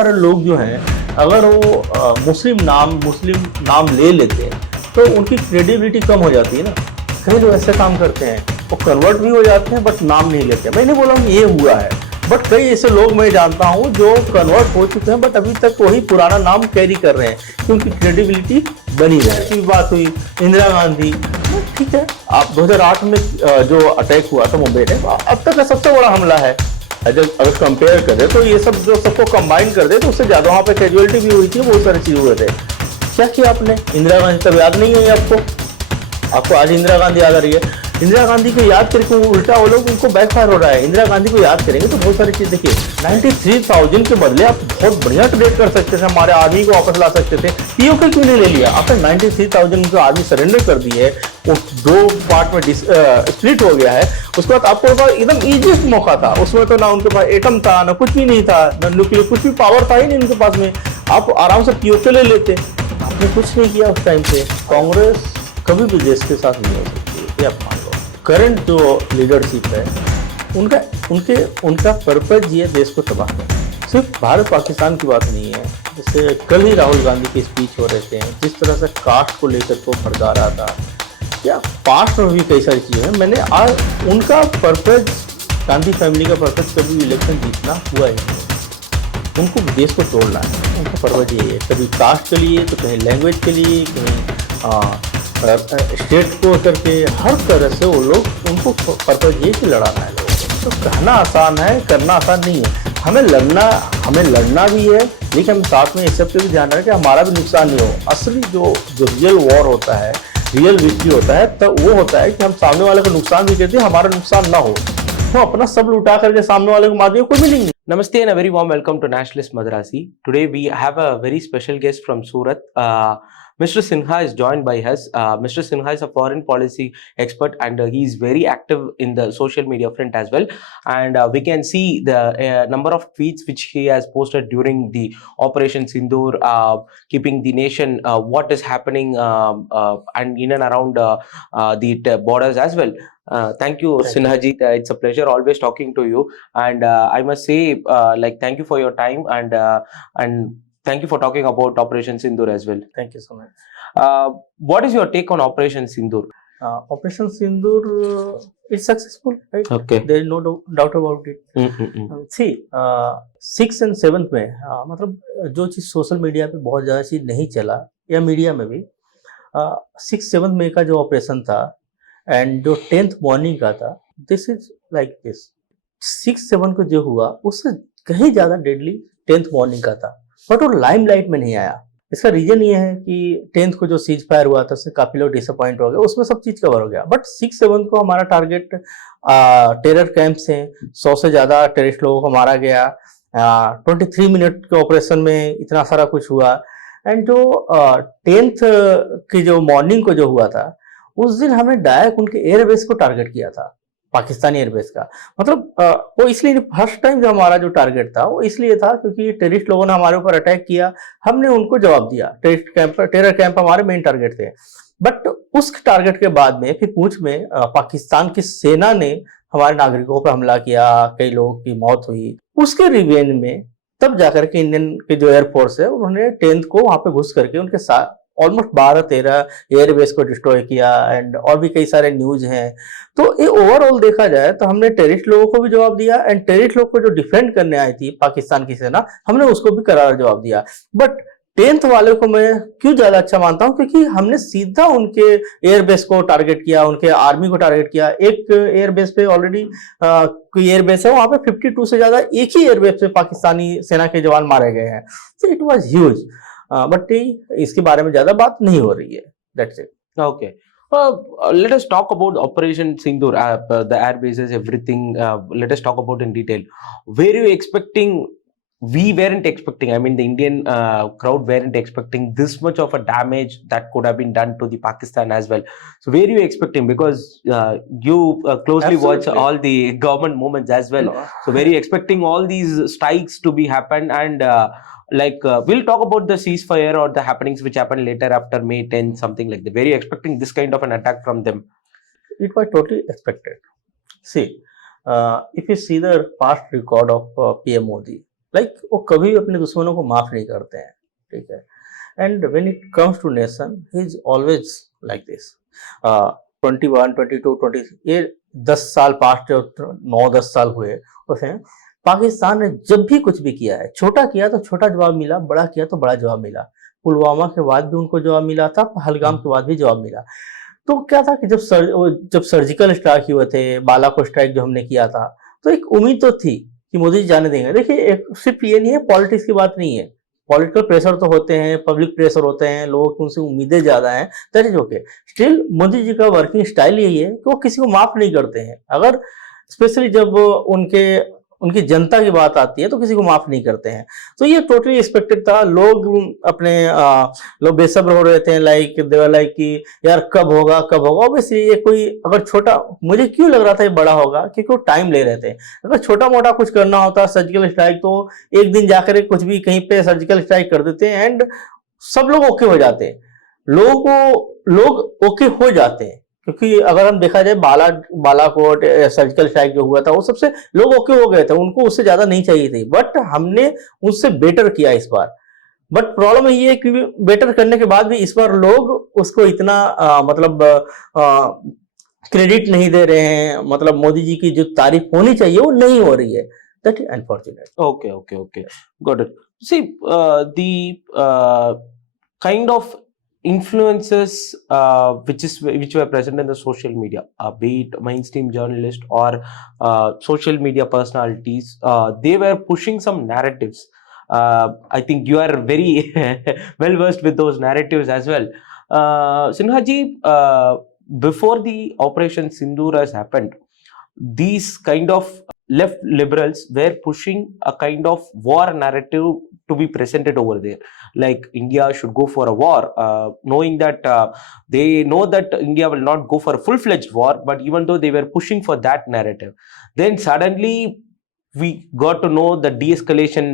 सारे लोग जो हैं अगर वो मुस्लिम नाम ले लेते हैं तो उनकी क्रेडिबिलिटी कम हो जाती है ना। कई लोग ऐसे काम करते हैं, वो कन्वर्ट भी हो जाते हैं बट नाम नहीं लेते। मैं नहीं बोला हूँ ये हुआ है, बट कई ऐसे लोग मैं जानता हूँ जो कन्वर्ट हो चुके हैं बट अभी तक वही पुराना नाम कैरी कर रहे हैं क्योंकि क्रेडिबिलिटी बनी रहे। की बात हुई इंदिरा गांधी, ठीक है, आप 2008 में जो अटैक हुआ था मुंबई में, अब तक का सबसे बड़ा हमला है। अगर कंपेयर करें तो ये सब जो सबको कंबाइन कर दे तो उससे ज्यादा वहाँ पे कैजुअलिटी भी हुई थी, बहुत सारी चीज हुए थे। क्या किया आपने? इंदिरा गांधी तब याद नहीं है आपको आज इंदिरा गांधी याद आ रही है। इंदिरा गांधी को याद करके उल्टा वो लोग उनको बैकफायर हो रहा है। इंदिरा गांधी को याद करेंगे तो बहुत सारी चीज देखिए, 93,000 के बदले आप बहुत बढ़िया ट्रेड कर सकते थे, हमारे आर्मी को वापस ला सकते थे। पीओके क्यों नहीं ले लिया आपने? 93,000 को आर्मी सरेंडर कर दी है, वो 2 पार्ट में स्प्लिट हो गया है। उसके बाद आपको पास एकदम इजीएस्ट मौका था। उसमें तो ना उनके पास एटम था, ना कुछ भी नहीं था, ना न्यूक्लियर, कुछ भी पावर था ही नहीं उनके पास में। आप आराम से पीओके ले लेते। आपने कुछ नहीं किया उस टाइम पे। कांग्रेस कभी भी देश के साथ नहीं हो सकती, ये आप मान लो। करंट जो लीडरशिप है उनका पर्पज ये देश को तबाह करना। सिर्फ भारत पाकिस्तान की बात नहीं है। जैसे कल ही राहुल गांधी के स्पीच हो रहे थे, जिस तरह से कास्ट को लेकर को भड़का रहा था, या पास्ट में भी कई सारी चीज़ें हैं। मैंने आज उनका पर्पज, गांधी फैमिली का पर्पज कभी भी इलेक्शन जीतना हुआ ही नहीं। उनको देश को तोड़ना है, उनका पर्पज ये है। कभी कास्ट के लिए तो कहीं लैंग्वेज के लिए, कहीं स्टेट को करके, हर तरह से वो लोग, उनको पर्पज ये कि लड़ाना है लोगों को। तो कहना आसान है, करना आसान नहीं है। हमें लड़ना भी है, लेकिन हम साथ में इस सब पे भी ध्यान रखें कि हमारा भी नुकसान नहीं हो। असली जो रियल वॉर होता है, रियल विक्ट्री होता है, तब वो होता है कि हम सामने वाले को नुकसान भी करते हैं, हमारा नुकसान ना हो। तो अपना सब लुटा करके सामने वाले को मार दिया, कोई मिलेंगे। Namaste and a very warm welcome to Nationalist Madrasi. Today we have a very special guest from Surat. Mr. Sinha is joined by us. Mr. Sinha is a foreign policy expert and he is very active in the social media front as well. And we can see the number of tweets which he has posted during the Operation Sindoor, keeping the nation what is happening and in and around the borders as well. Thank you, Sinhaji. It's a pleasure always talking to you. And I must say, thank you for your time and thank you for talking about Operation Sindoor as well. Thank you so much. What is your take on Operation Sindoor? Operation Sindoor is successful, right? Okay. There is no doubt about it. See, 6th and 7th में मतलब जो चीज़ social media पे बहुत ज़्यादा चीज़ नहीं चला, या media में भी, 6-7 मई का जो ऑपरेशन था एंड जो 10th मॉर्निंग का था, दिस इज लाइक दिस। 6-7 को जो हुआ उससे कहीं ज़्यादा डेडली 10th मॉर्निंग का था, बट वो लाइमलाइट में नहीं आया। इसका रीजन ये है कि 10th को जो सीज फायर हुआ था उससे काफी लोग डिसअपॉइंट हो गए, उसमें सब चीज कवर हो गया। बट 6-7 को हमारा टारगेट टेरर कैंप से 100 से ज्यादा टेररिस्ट लोगों को मारा गया। 23 मिनट के ऑपरेशन में इतना सारा कुछ हुआ। एंड जो 10th की जो मॉर्निंग को जो हुआ था, उस दिन हमने डायरेक्ट उनके एयरबेस को टारगेट किया था, पाकिस्तानी एयरबेस का। मतलब वो इसलिए फर्स्ट टाइम जो हमारा जो टारगेट था वो इसलिए था क्योंकि टेररिस्ट लोगों ने हमारे ऊपर अटैक किया, हमने उनको जवाब दिया। टेरर कैंप हमारे मेन टारगेट थे। बट उस टारगेट के बाद में फिर पूंछ में पाकिस्तान की सेना ने हमारे नागरिकों पर हमला किया, कई लोगों की मौत हुई। उसके रिवेंज में तब जाकर के इंडियन के जो एयरफोर्स है उन्होंने 10th को वहां पे घुस करके उनके साथ ऑलमोस्ट 12-13 एयरबेस को डिस्ट्रॉय किया। एंड और भी कई सारे न्यूज हैं। तो ये ओवरऑल देखा जाए तो हमने टेररिस्ट लोगों को भी जवाब दिया, एंड टेररिस्ट लोग को जो डिफेंड करने आई थी पाकिस्तान की सेना, हमने उसको भी करारा जवाब दिया। बट 10th वाले को मैं क्यों ज्यादा अच्छा मानता हूं, क्योंकि हमने सीधा उनके एयरबेस को टारगेट किया, उनके आर्मी को टारगेट किया। एक एयरबेस पे ऑलरेडी कोई एयरबेस है, वहां पे 52 से ज्यादा एक ही एयरबेस पे पाकिस्तानी सेना के जवान मारे गए हैं। So it was huge. But इसके बारे में ज्यादा बात नहीं हो रही है। That's it. Okay. Let us talk about Operation Sindoor, the air bases, everything. Let us talk about in detail. Were you expecting? We weren't expecting. I mean, the Indian crowd weren't expecting this much of a damage that could have been done to the Pakistan as well. So, were you expecting? Because you closely watch all the government movements as well. No. So, were you expecting all these strikes to be happen? And we'll talk about the ceasefire or the happenings which happened later after May 10th, something like that. Were you expecting this kind of an attack from them? It was totally expected. See, if you see the past record of PM Modi, like वो कभी अपने दुश्मनों को माफ नहीं करते हैं, ठीक है। And when it comes to nation he is always like this. 21, 22, 20 ये 10 साल पास्ट 9-10 साल हुए उसे पाकिस्तान ने जब भी कुछ भी किया है, छोटा किया तो छोटा जवाब मिला, बड़ा किया तो बड़ा जवाब मिला। पुलवामा के बाद भी उनको जवाब मिला था, पहलगाम के बाद भी जवाब मिला। तो क्या था कि जब सर्जिकल स्ट्राइक हुए थे, बालाकोट स्ट्राइक जो हमने किया था, तो एक उम्मीद तो थी कि मोदी जी जाने देंगे। देखिए सिर्फ ये नहीं है, पॉलिटिक्स की बात नहीं है, पॉलिटिकल प्रेशर तो होते हैं, पब्लिक प्रेशर होते हैं, लोगों की उनसे उम्मीदें ज्यादा हैं, that is okay. Still Modi ji का वर्किंग स्टाइल यही है कि वो किसी को माफ नहीं करते हैं। अगर स्पेशली जब उनकी जनता की बात आती है तो किसी को माफ नहीं करते हैं। तो ये टोटली एक्सपेक्टेड था। लोग अपने लोग बेसब्र हो रहे थे, लाइक देवर लाइक कि यार कब होगा कब होगा। ऑब्वियसली ये कोई अगर छोटा, मुझे क्यों लग रहा था ये बड़ा होगा, क्योंकि वो टाइम ले रहे थे। अगर छोटा मोटा कुछ करना होता सर्जिकल स्ट्राइक, तो एक दिन जाकर कुछ भी कहीं पे सर्जिकल स्ट्राइक कर देते एंड सब लोग ओके हो जाते। लोग ओके हो जाते हैं, क्योंकि अगर हम देखा जाए बालाकोट सर्जिकल स्ट्राइक जो हुआ था वो सबसे लोग ओके हो गए थे, उनको उससे ज्यादा नहीं चाहिए थी। बट हमने उससे बेटर किया इस बार। बट प्रॉब्लम ये है कि बेटर करने के बाद भी इस बार लोग उसको इतना क्रेडिट नहीं दे रहे हैं। मतलब मोदी जी की जो तारीफ होनी चाहिए वो नहीं हो रही है। That is unfortunate. Okay. Got it. See, the kind of influences which were present in the social media, be it mainstream journalists or social media personalities, they were pushing some narratives. I think you are very well versed with those narratives as well. Sinha ji, before the Operation Sindoor has happened, these kind of left liberals were pushing a kind of war narrative to be presented over there, like India should go for a war, knowing that they know that India will not go for a full-fledged war, but even though they were pushing for that narrative, then suddenly we got to know the de-escalation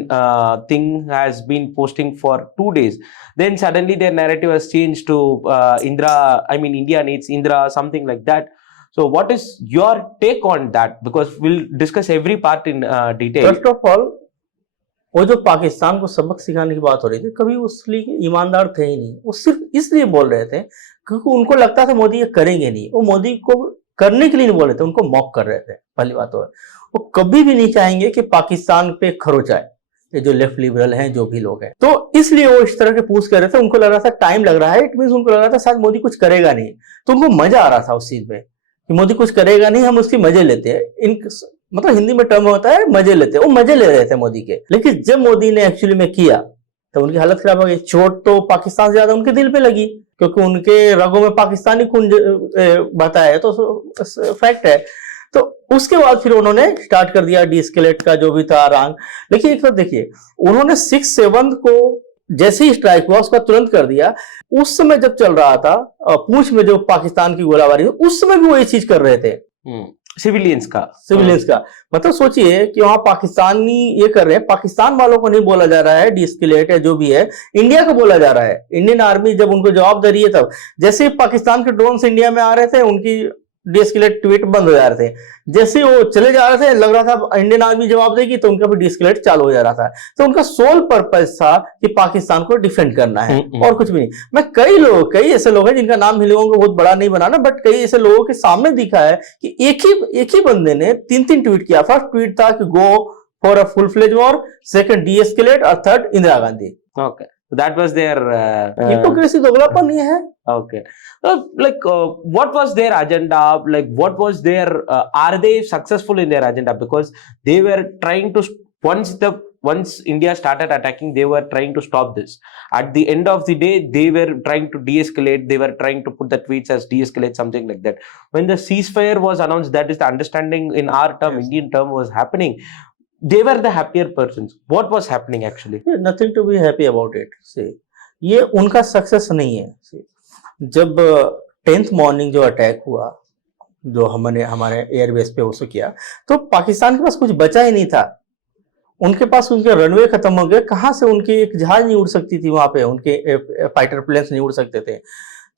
thing has been posting for 2 days. Then suddenly their narrative has changed to India needs Indra, something like that. So what is your take on that? Because we'll discuss every part in detail. First of all, वो जो पाकिस्तान को सबक सिखाने की बात हो रही थी, कभी उसलिए ईमानदार थे ही नहीं। वो सिर्फ इसलिए बोल रहे थे क्योंकि उनको लगता था मोदी ये करेंगे नहीं। वो मोदी को करने के लिए नहीं बोल रहे थे, उनको मॉक कर रहे थे। पहली बात तो है, वो कभी भी नहीं चाहेंगे कि पाकिस्तान पे खरोच आए, ये जो लेफ्ट लिबरल हैं, जो भी लोग हैं। तो इसलिए वो इस तरह के पूछ कर रहे थे। उनको लग रहा था टाइम लग रहा है, इट मीन उनको लग रहा था शायद मोदी कुछ करेगा नहीं। तो उनको मजा आ रहा था उस चीज में कि मोदी कुछ करेगा नहीं, हम उसकी मजे लेते हैं। मतलब हिंदी में टर्म होता है मजे लेते हैं, वो मजे ले रहे थे मोदी के। लेकिन जब मोदी ने एक्चुअली में किया तो उनकी हालत खराब हो गई। चोट तो पाकिस्तान से ज्यादा उनके दिल पे लगी, क्योंकि उनके रगों में पाकिस्तानी खून बहता है, तो फैक्ट है। तो उसके बाद फिर उन्होंने स्टार्ट कर दिया डीएस्केलेट का जो भी था रंग। लेकिन एक बात देखिए, उन्होंने 6-7 को जैसे ही स्ट्राइक हुआ उसका तुरंत कर दिया। उस समय जब चल रहा था पूंछ में जो पाकिस्तान की गोलाबारी, उस समय भी वो ये चीज कर रहे थे। सिविलियंस का मतलब सोचिए कि वहां पाकिस्तानी ये कर रहे हैं, पाकिस्तान वालों को नहीं बोला जा रहा है डीएस्केलेट या जो भी है, इंडिया को बोला जा रहा है। इंडियन आर्मी जब उनको जवाब दे रही है, तब जैसे पाकिस्तान के ड्रोन इंडिया में आ रहे थे, उनकी डीएस्केलेट ट्वीट बंद हो जा रहे थे। जैसे वो चले जा रहे थे, लग रहा था इंडियन आर्मी जवाब देगी, तो उनका भी डीएस्केलेट चालू हो जा रहा था। तो उनका सोल पर्पस था कि पाकिस्तान को डिफेंड करना है, और कुछ भी नहीं। मैं कई ऐसे लोग हैं जिनका नाम हम लोगों को बहुत बड़ा नहीं बनाना, बट कई ऐसे लोगों के सामने दिखा है कि एक ही बंदे ने 3 ट्वीट किया। फर्स्ट ट्वीट था कि go for a full fledge war, second deescalate, और third Indira Gandhi. Okay, that was their hypocrisy, दोगलापन ये है। Okay, what was their agenda? Like, what was their are they successful in their agenda? Because they were trying to, once India started attacking, they were trying to stop this. At the end of the day, they were trying to de-escalate. They were trying to put the tweets as de-escalate, something like that. When the ceasefire was announced, that is the understanding in our term, yes, Indian term was happening, they were the happier persons. What was happening actually? Nothing to be happy about it. See, ये उनका success नहीं है। See, जब 10th morning जो attack हुआ, जो हमने हमारे एयरबेस पे उसको किया, तो पाकिस्तान के पास कुछ बचा ही नहीं था। उनके पास उनके रनवे खत्म हो गए। कहाँ से उनकी एक जहाज नहीं उड़ सकती थी वहां पे, उनके फाइटर प्लेन्स नहीं उड़ सकते थे।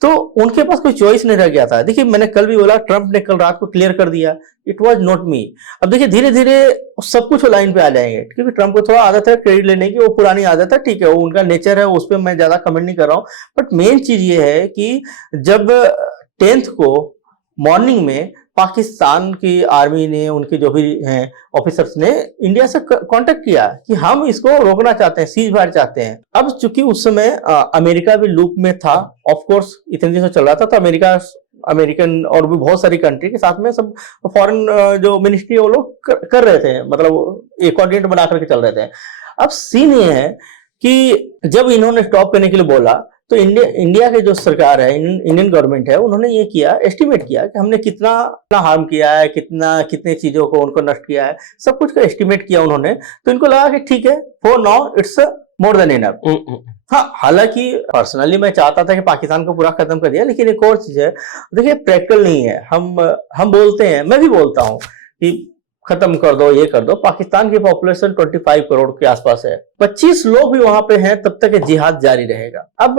तो उनके पास कोई चॉइस नहीं रह गया था। देखिए मैंने कल भी बोला, ट्रंप ने कल रात को क्लियर कर दिया, इट वाज नॉट मी। अब देखिए धीरे धीरे सब कुछ लाइन पे आ जाएंगे, क्योंकि ट्रंप को थोड़ा आदत है क्रेडिट लेने की, वो पुरानी आदत है, ठीक है, वो उनका नेचर है, उस पर मैं ज्यादा कमेंट नहीं कर रहा हूँ। बट मेन चीज ये है कि जब 10th को मॉर्निंग में पाकिस्तान की आर्मी ने, उनके जो भी हैं ऑफिसर्स ने इंडिया से कांटेक्ट किया कि हम इसको रोकना चाहते हैं, सीज फायर चाहते हैं। अब चूंकि उस समय अमेरिका भी लूप में था, ऑफ कोर्स इतने दिन से चल रहा था, तो अमेरिकन और भी बहुत सारी कंट्री के साथ में सब फॉरेन जो मिनिस्ट्री है वो लोग कर रहे थे, मतलब एक कोऑर्डिनेट बना करके चल रहे थे। अब सीन ये है कि जब इन्होंने स्टॉप करने के लिए बोला, तो इंडिया के जो सरकार है, इंडियन गवर्नमेंट है, उन्होंने ये किया, एस्टिमेट किया कि हमने कितना हार्म किया है, कितने चीजों को उनको नष्ट किया है, सब कुछ का एस्टिमेट किया उन्होंने। तो इनको लगा कि ठीक है, for now it's more than enough. हाँ, हालांकि पर्सनली मैं चाहता था कि पाकिस्तान को पूरा खत्म कर दिया, लेकिन एक और चीज है, देखिए प्रैक्टिकल नहीं है। हम बोलते हैं, मैं भी बोलता हूँ कि खत्म कर दो, ये कर दो। पाकिस्तान की पॉपुलेशन 25 करोड़ के आसपास है, 25 लोग भी वहां पे हैं, तब तक जिहाद जारी रहेगा। अब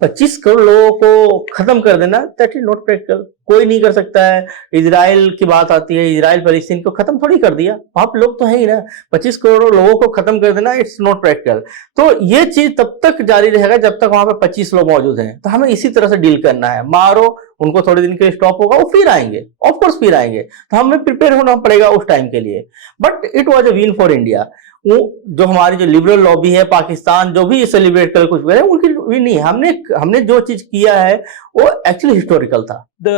25 करोड़ लोगों को खत्म कर देना, दैट इज नॉट प्रैक्टिकल, कोई नहीं कर सकता है। इजराइल की बात आती है, इजराइल फलस्तीन को खत्म थोड़ी कर दिया, वहां पे लोग तो है ही ना। 25 करोड़ लोगों को खत्म कर देना, इट्स नॉट प्रैक्टिकल। तो ये चीज तब तक जारी रहेगा जब तक वहां पे 25 लोग मौजूद हैं। तो हमें इसी तरह से डील करना है। मारो उनको, थोड़े दिन के लिए स्टॉप होगा, वो फिर आएंगे, ऑफकोर्स फिर आएंगे, तो हमें प्रिपेयर होना पड़ेगा उस टाइम के लिए। But it was a win for India. वो जो हमारी जो लिबरल लॉबी है, पाकिस्तान जो भी सेलिब्रेट कर कुछ करे, उनकी विन नहीं। हमने जो चीज किया है वो एक्चुअली हिस्टोरिकल था। The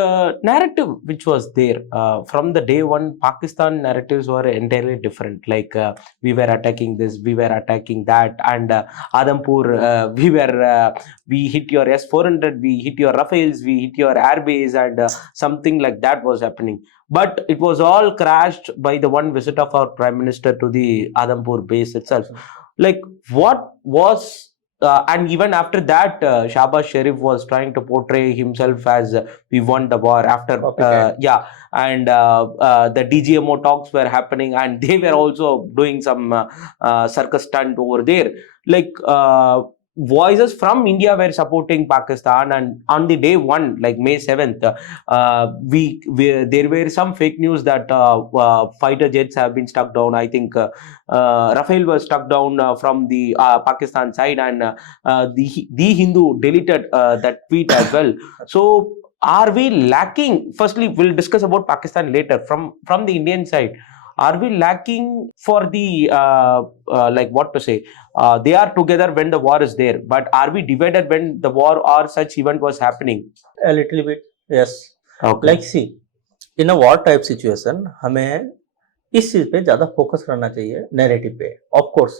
narrative which was there from the day one, Pakistan narratives were entirely different. Like we were attacking this, we were attacking that, and Adampur, we hit your S-400, we hit your Rafales, we hit your airbase, and something like that was happening. But it was all crashed by the one visit of our Prime Minister to the Adampur base itself. Like what was and even after that, Shahbaz Sharif was trying to portray himself as we won the war after, and the DGMO talks were happening, and they were also doing some circus stunt over there. Like voices from India were supporting Pakistan, and on the day one, like May 7th, there were some fake news that fighter jets have been struck down. I think Rafale was struck down from the Pakistan side, and the Hindu deleted that tweet as well. So are we lacking? Firstly, we'll discuss about Pakistan later. From the Indian side, are we lacking for the like what to say? They are together when the war is there, but are we divided when the war or such event was happening? A little bit, yes. Okay. Like see, in a war type situation, हमें इस चीज पे ज्यादा focus करना चाहिए, narrative पे। Of course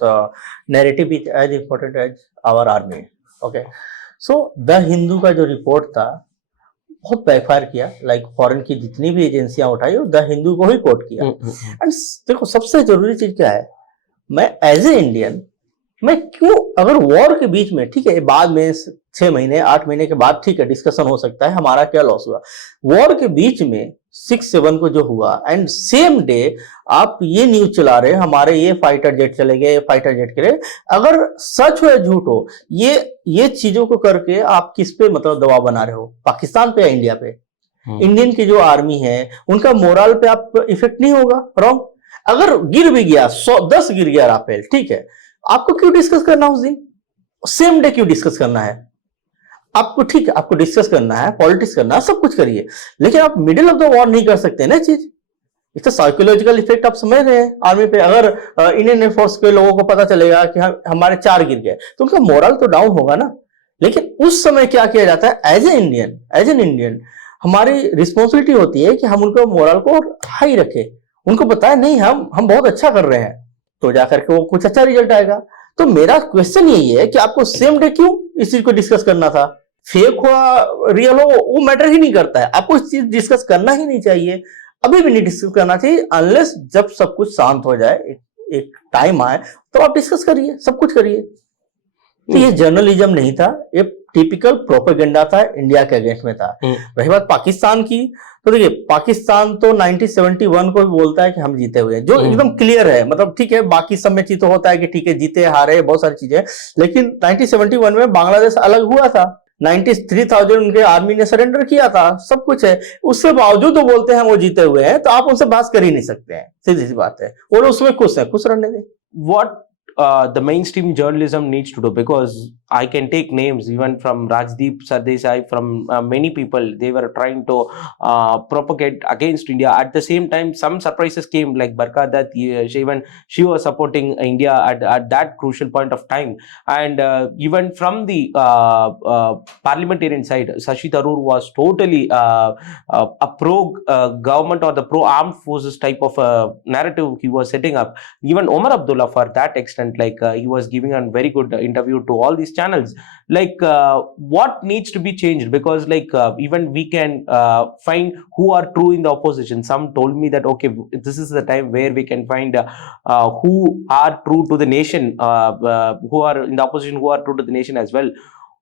narrative is as important as our army. Okay, so the Hindu का जो रिपोर्ट था बहुत बैकफायर किया। लाइक फॉरेन की जितनी भी एजेंसियां उठाई, द हिंदू को ही कोट किया। एंड देखो सबसे जरूरी चीज क्या है, मैं एज ए इंडियन, मैं क्यों, अगर वॉर के बीच में, ठीक है बाद में 6 महीने 8 महीने के बाद ठीक है डिस्कशन हो सकता है हमारा क्या लॉस हुआ, वॉर के बीच में 6-7 को जो हुआ, एंड सेम डे आप ये न्यूज चला रहे हमारे ये फाइटर जेट चले गए, फाइटर जेट के लिए, अगर सच हो या झूठ हो, ये चीजों को करके आप किस पे मतलब दबाव बना रहे हो, पाकिस्तान पे या इंडिया पे? इंडियन की जो आर्मी है उनका मोरल पे आप इफेक्ट नहीं होगा? रॉन्ग। अगर गिर भी गया 110 गिर गया राफेल, ठीक है, आपको क्यों डिस्कस करना उस दिन, सेम डे क्यों डिस्कस करना है? आपको ठीक है, आपको डिस्कस करना है, पॉलिटिक्स करना है, सब कुछ करिए, लेकिन आप मिडिल ऑफ द वॉर नहीं कर सकते ना चीज। इसका साइकोलॉजिकल इफेक्ट आप समझ रहे हैं आर्मी पे। अगर इंडियन एयरफोर्स के लोगों को पता चलेगा कि हमारे 4 गिर गए, तो उनका मोरल तो डाउन होगा ना। लेकिन उस समय क्या किया जाता है, एज एन इंडियन हमारी रिस्पॉन्सिबिलिटी होती है कि हम उनका मोरल को हाई रखें, उनको बताएं नहीं हम बहुत अच्छा कर रहे हैं, तो जाकर के वो कुछ अच्छा रिजल्ट आएगा। तो मेरा क्वेश्चन यही है कि आपको सेम डे क्यों इस चीज को डिस्कस करना था? फेक हो रियल हो वो मैटर ही नहीं करता है, आपको इस चीज डिस्कस करना ही नहीं चाहिए, अभी भी नहीं डिस्कस करना चाहिए, अनलेस जब सब कुछ शांत हो जाए, एक टाइम आए तो आप डिस्कस करिए, सब कुछ करिए। तो ये जर्नलिज्म नहीं था, ये टिपिकल प्रोपेगेंडा था, इंडिया के अगेंस्ट में था। रही बात पाकिस्तान की, तो देखिए पाकिस्तान तो 1971 को भी बोलता है कि हम जीते हुए हैं, जो एकदम क्लियर है। मतलब ठीक है बाकी सब में चीज होता है कि ठीक है जीते हारे बहुत सारी चीजें, लेकिन 1971 में बांग्लादेश अलग हुआ था, 93,000 उनके आर्मी ने सरेंडर किया था, सब कुछ है, उसके बावजूद वो बोलते हैं वो जीते हुए हैं, तो आप उनसे बात कर ही नहीं सकते हैं, सीधी सी बात है। और उसमें खुश है, खुश रहने दें। What the mainstream journalism needs to do, because I can take names even from Rajdeep Sardesai, from many people. They were trying to propagate against India. At the same time, some surprises came, like Barka Dutt. She was supporting India at that crucial point of time. And even from the parliamentarian side, Shashi Tharoor was totally a pro government or the pro armed forces type of narrative he was setting up. Even Omar Abdullah, for that extent, like he was giving a very good interview to all these channels. Like what needs to be changed? Because like even we can find who are true in the opposition. Some told me that okay, this is the time where we can find who are true to the nation, who are in the opposition, who are true to the nation as well.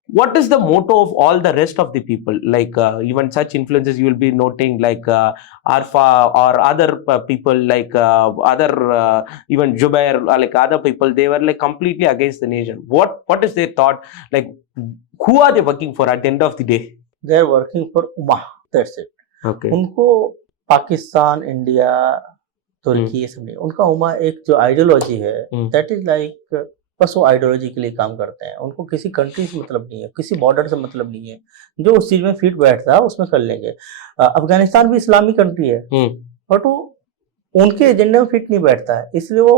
What is the motto of all the rest of the people? Like even such influences you will be noting, like Arfa or other people, like other even Jubair, like other people, they were like completely against the nation. What is their thought? Like who are they working for at the end of the day? They are working for Ummah, that's it. Okay. उनको Pakistan, India, तुर्की ये सब नहीं, उनका उम्मा एक जो ideology है, that is like, बस वो आइडियोलॉजी के लिए काम करते हैं। उनको किसी कंट्री से मतलब नहीं है, किसी बॉर्डर से मतलब नहीं है, जो उस चीज में फिट बैठता है उसमें कर लेंगे। अफगानिस्तान भी इस्लामिक कंट्री है, बट वो उनके एजेंडे में फिट नहीं बैठता है, इसलिए वो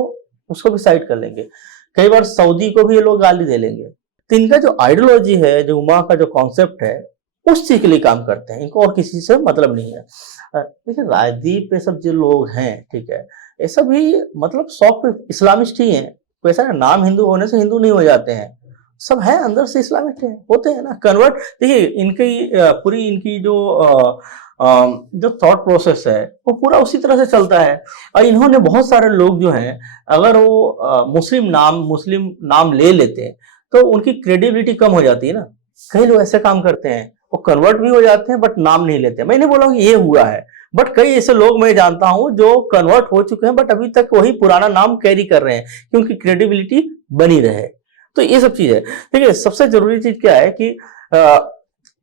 उसको भी साइड कर लेंगे। कई बार सऊदी को भी ये लोग गाली दे लेंगे। तो इनका जो आइडियोलॉजी है, जो उम्मा का जो कॉन्सेप्ट है, उस चीज के लिए काम करते हैं, इनको और किसी से मतलब नहीं है। देखिए राजदीप ये सब जो लोग हैं, ठीक है, ये सब भी मतलब सॉफ्ट इस्लामिस्ट ही हैं। कोई ऐसा नाम हिंदू होने से हिंदू नहीं हो जाते हैं, सब है अंदर से इस्लामिस्ट है, होते हैं ना कन्वर्ट। देखिए इनकी पूरी इनकी जो थॉट प्रोसेस है वो पूरा उसी तरह से चलता है। और इन्होंने बहुत सारे लोग जो हैं, अगर वो मुस्लिम नाम ले लेते हैं तो उनकी क्रेडिबिलिटी कम हो जाती है ना। कई लोग ऐसे काम करते हैं, वो कन्वर्ट भी हो जाते हैं बट नाम नहीं लेते। मैं नहीं बोला कि ये हुआ है, बट कई ऐसे लोग मैं जानता हूं जो कन्वर्ट हो चुके हैं बट अभी तक वही पुराना नाम कैरी कर रहे हैं कि उनकी क्रेडिबिलिटी बनी रहे। तो ये सब चीज है। देखिए सबसे जरूरी चीज क्या है कि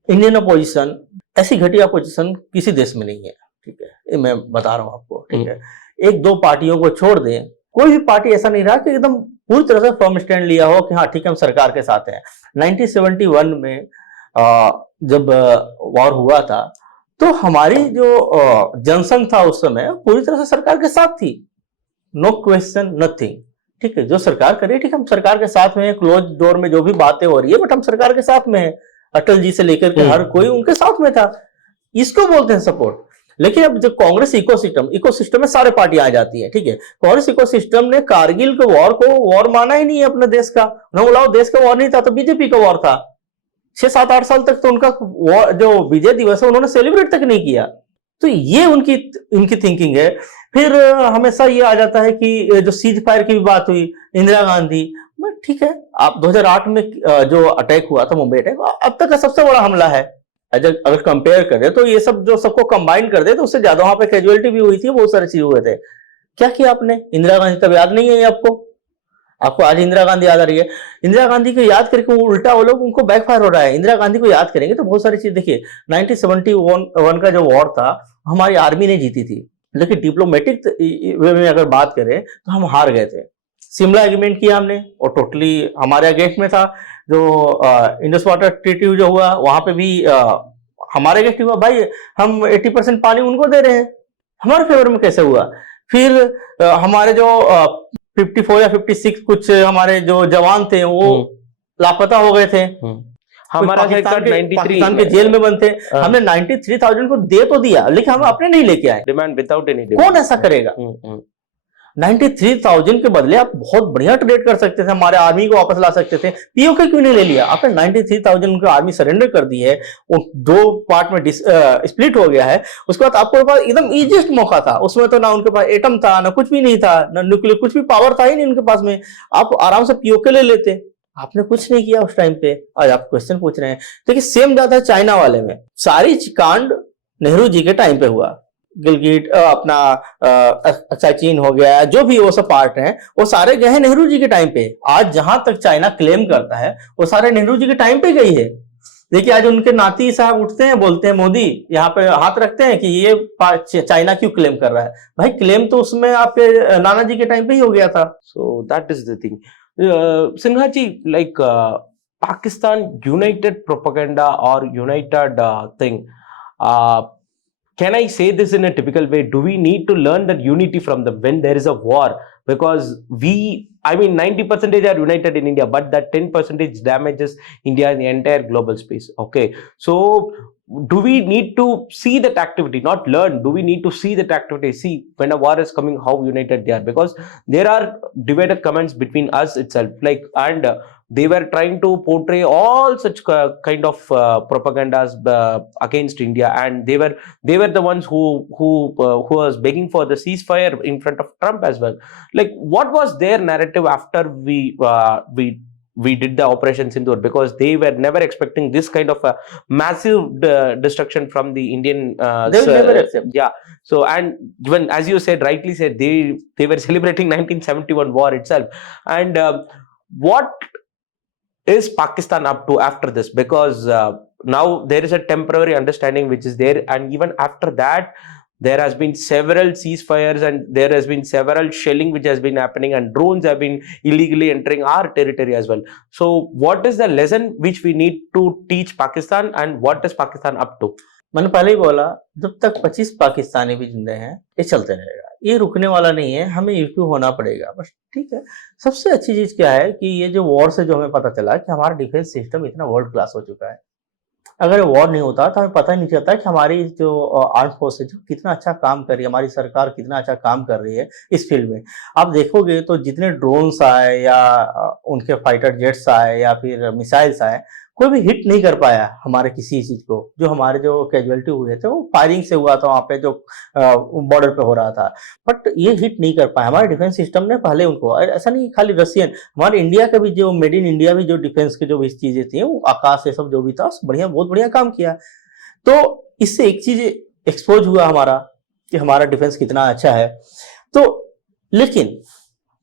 इंडियन अपोजिशन, ऐसी घटिया अपोजिशन किसी देश में नहीं है, ठीक है, ये मैं बता रहा हूं आपको, ठीक है। एक दो पार्टियों को छोड़ दें, कोई भी पार्टी ऐसा नहीं रहा कि एकदम पूरी तरह से फर्म स्टैंड लिया हो कि हाँ ठीक है हम सरकार के साथ हैं। 1971 में जब वॉर हुआ था तो हमारी जो जनसंघ था उस समय पूरी तरह से सरकार के साथ थी, नो क्वेश्चन नथिंग, ठीक है। जो सरकार करे, ठीक है, हम सरकार के साथ में, क्लोज डोर में जो भी बातें हो रही है, बट हम सरकार के साथ में है। अटल जी से लेकर के हर कोई उनके साथ में था, इसको बोलते हैं सपोर्ट। लेकिन अब जब कांग्रेस इकोसिस्टम में सारे पार्टियां आ जाती है, ठीक है, कांग्रेस इकोसिस्टम ने कारगिल के वॉर को वॉर माना ही नहीं है अपने देश का। न बोला देश का वॉर नहीं था तो बीजेपी का वॉर था। 6-7-8 साल तक तो उनका जो विजय दिवस है उन्होंने सेलिब्रेट तक नहीं किया। तो ये इनकी थिंकिंग है। फिर हमेशा ये आ जाता है कि जो सीज फायर की भी बात हुई, इंदिरा गांधी, ठीक है, आप 2008 में जो अटैक हुआ था, मुंबई अटैक, अब तक का सबसे बड़ा हमला है। अगर कंपेयर करें तो ये सब जो सबको कंबाइन कर दे तो उससे ज्यादा वहां पे कैजुअलिटी भी हुई थी, बहुत सारी चीज हुए थे। क्या किया आपने? इंदिरा गांधी तब याद नहीं है आपको आज इंदिरा गांधी याद आ रही है। इंदिरा गांधी को याद करके वो उल्टा वो लोग उनको बैकफायर हो रहा है। इंदिरा गांधी को याद करेंगे तो बहुत सारी चीज, देखिए 1971 का जो वॉर था हमारी आर्मी ने जीती थी, लेकिन डिप्लोमेटिक वे में अगर बात करें तो हम हार गए थे। शिमला एग्रीमेंट किया हमने और टोटली हमारे अगेंस्ट में था। जो इंडस वाटर ट्रीटी जो हुआ वहां पे भी हमारे अगेंस्ट हुआ। भाई हम 80% पानी उनको दे रहे हैं, हमारे फेवर में कैसे हुआ? फिर हमारे जो 54 या 56 कुछ हमारे जो जवान थे वो लापता हो गए थे। हमारा पाकिस्तान के जेल में बंद थे। हमने 93,000 को दे तो दिया, लेकिन हम अपने नहीं लेके आए। डिमांड विदाउट एनी, कौन ऐसा करेगा? 93,000 के बदले आप बहुत बढ़िया ट्रेड कर सकते थे, हमारे आर्मी को वापस ला सकते थे। पीओके क्यों नहीं ले लिया आपने? 93,000 उनको आर्मी सरेंडर कर दी है, वो 2 पार्ट में स्प्लिट हो गया है। उसके बाद आपके पास एकदम इजीएस्ट मौका था। उसमें तो ना उनके पास एटम था, ना कुछ भी नहीं था, ना न्यूक्लियर, कुछ भी पावर था ही नहीं उनके पास में। आप आराम से पीओके ले लेते। आपने कुछ नहीं किया उस टाइम पे। आज आप क्वेश्चन पूछ रहे हैं। देखिए सेम जाता है चाइना वाले में। सारी कांड नेहरू जी के टाइम पे हुआ। गिलगिट अपना अक्साइचिन हो गया, जो भी वो सब पार्ट हैं, वो सारे गए हैं नेहरू जी के टाइम पे। आज जहां तक चाइना क्लेम करता है वो सारे नेहरू जी के टाइम पे गई है। देखिए आज उनके नाती साहब उठते हैं, बोलते हैं मोदी यहाँ पे हाथ रखते हैं कि ये चाइना क्यों क्लेम कर रहा है। भाई क्लेम तो उसमें आपके नाना जी के टाइम पे ही हो गया था। So that is the thing. Sinha ji, like Pakistan united propaganda or united thing. Uh, can I say this in a typical way? Do we need to learn that unity from them when there is a war? Because I mean, 90% are united in India, but that 10% damages India in the entire global space. Okay, so do we need to see that activity, not learn? Do we need to see that activity? See, when a war is coming, how united they are, because there are divided comments between us itself, like, and they were trying to portray all such kind of propagandas against India, and they were the ones who was begging for the ceasefire in front of Trump as well. Like, what was their narrative after we did the Operation Sindoor? Because they were never expecting this kind of a massive destruction from the Indian. They will never accept. Yeah. So, and even as you said, rightly said, they were celebrating 1971 war itself. And what is Pakistan up to after this? Because now there is a temporary understanding which is there, and even after that there has been several ceasefires and there has been several shelling which has been happening, and drones have been illegally entering our territory as well. So what is the lesson which we need to teach Pakistan, and what is Pakistan up to? मैंने पहले ही बोला, जब तक 25 पाकिस्तानी भी जिंदे हैं ये चलते रहेगा, ये रुकने वाला नहीं है, हमें यूक्यू होना पड़ेगा बस। ठीक है, सबसे अच्छी चीज क्या है कि ये जो वॉर से जो हमें पता चला कि हमारा डिफेंस सिस्टम इतना वर्ल्ड क्लास हो चुका है। अगर वॉर नहीं होता तो हमें पता ही नहीं चलता कि हमारी जो आर्म फोर्सेज कितना अच्छा काम कर रही है, हमारी सरकार कितना अच्छा काम कर रही है इस फील्ड में। आप देखोगे तो जितने ड्रोन्स आए या उनके फाइटर जेट्स आए या फिर मिसाइल्स आए, कोई भी हिट नहीं कर पाया हमारे किसी चीज को। जो हमारे जो कैजुअलिटी हुए थे वो फायरिंग से हुआ था वहां पे जो बॉर्डर पे हो रहा था, बट ये हिट नहीं कर पाया हमारे डिफेंस सिस्टम ने पहले उनको। ऐसा नहीं खाली रशियन, हमारे इंडिया का भी जो मेड इन इंडिया भी जो डिफेंस के जो भी चीजें थी, वो आकाश ये सब जो भी था बढ़िया, बहुत बढ़िया काम किया। तो इससे एक चीज एक्सपोज हुआ हमारा कि हमारा डिफेंस कितना अच्छा है। तो लेकिन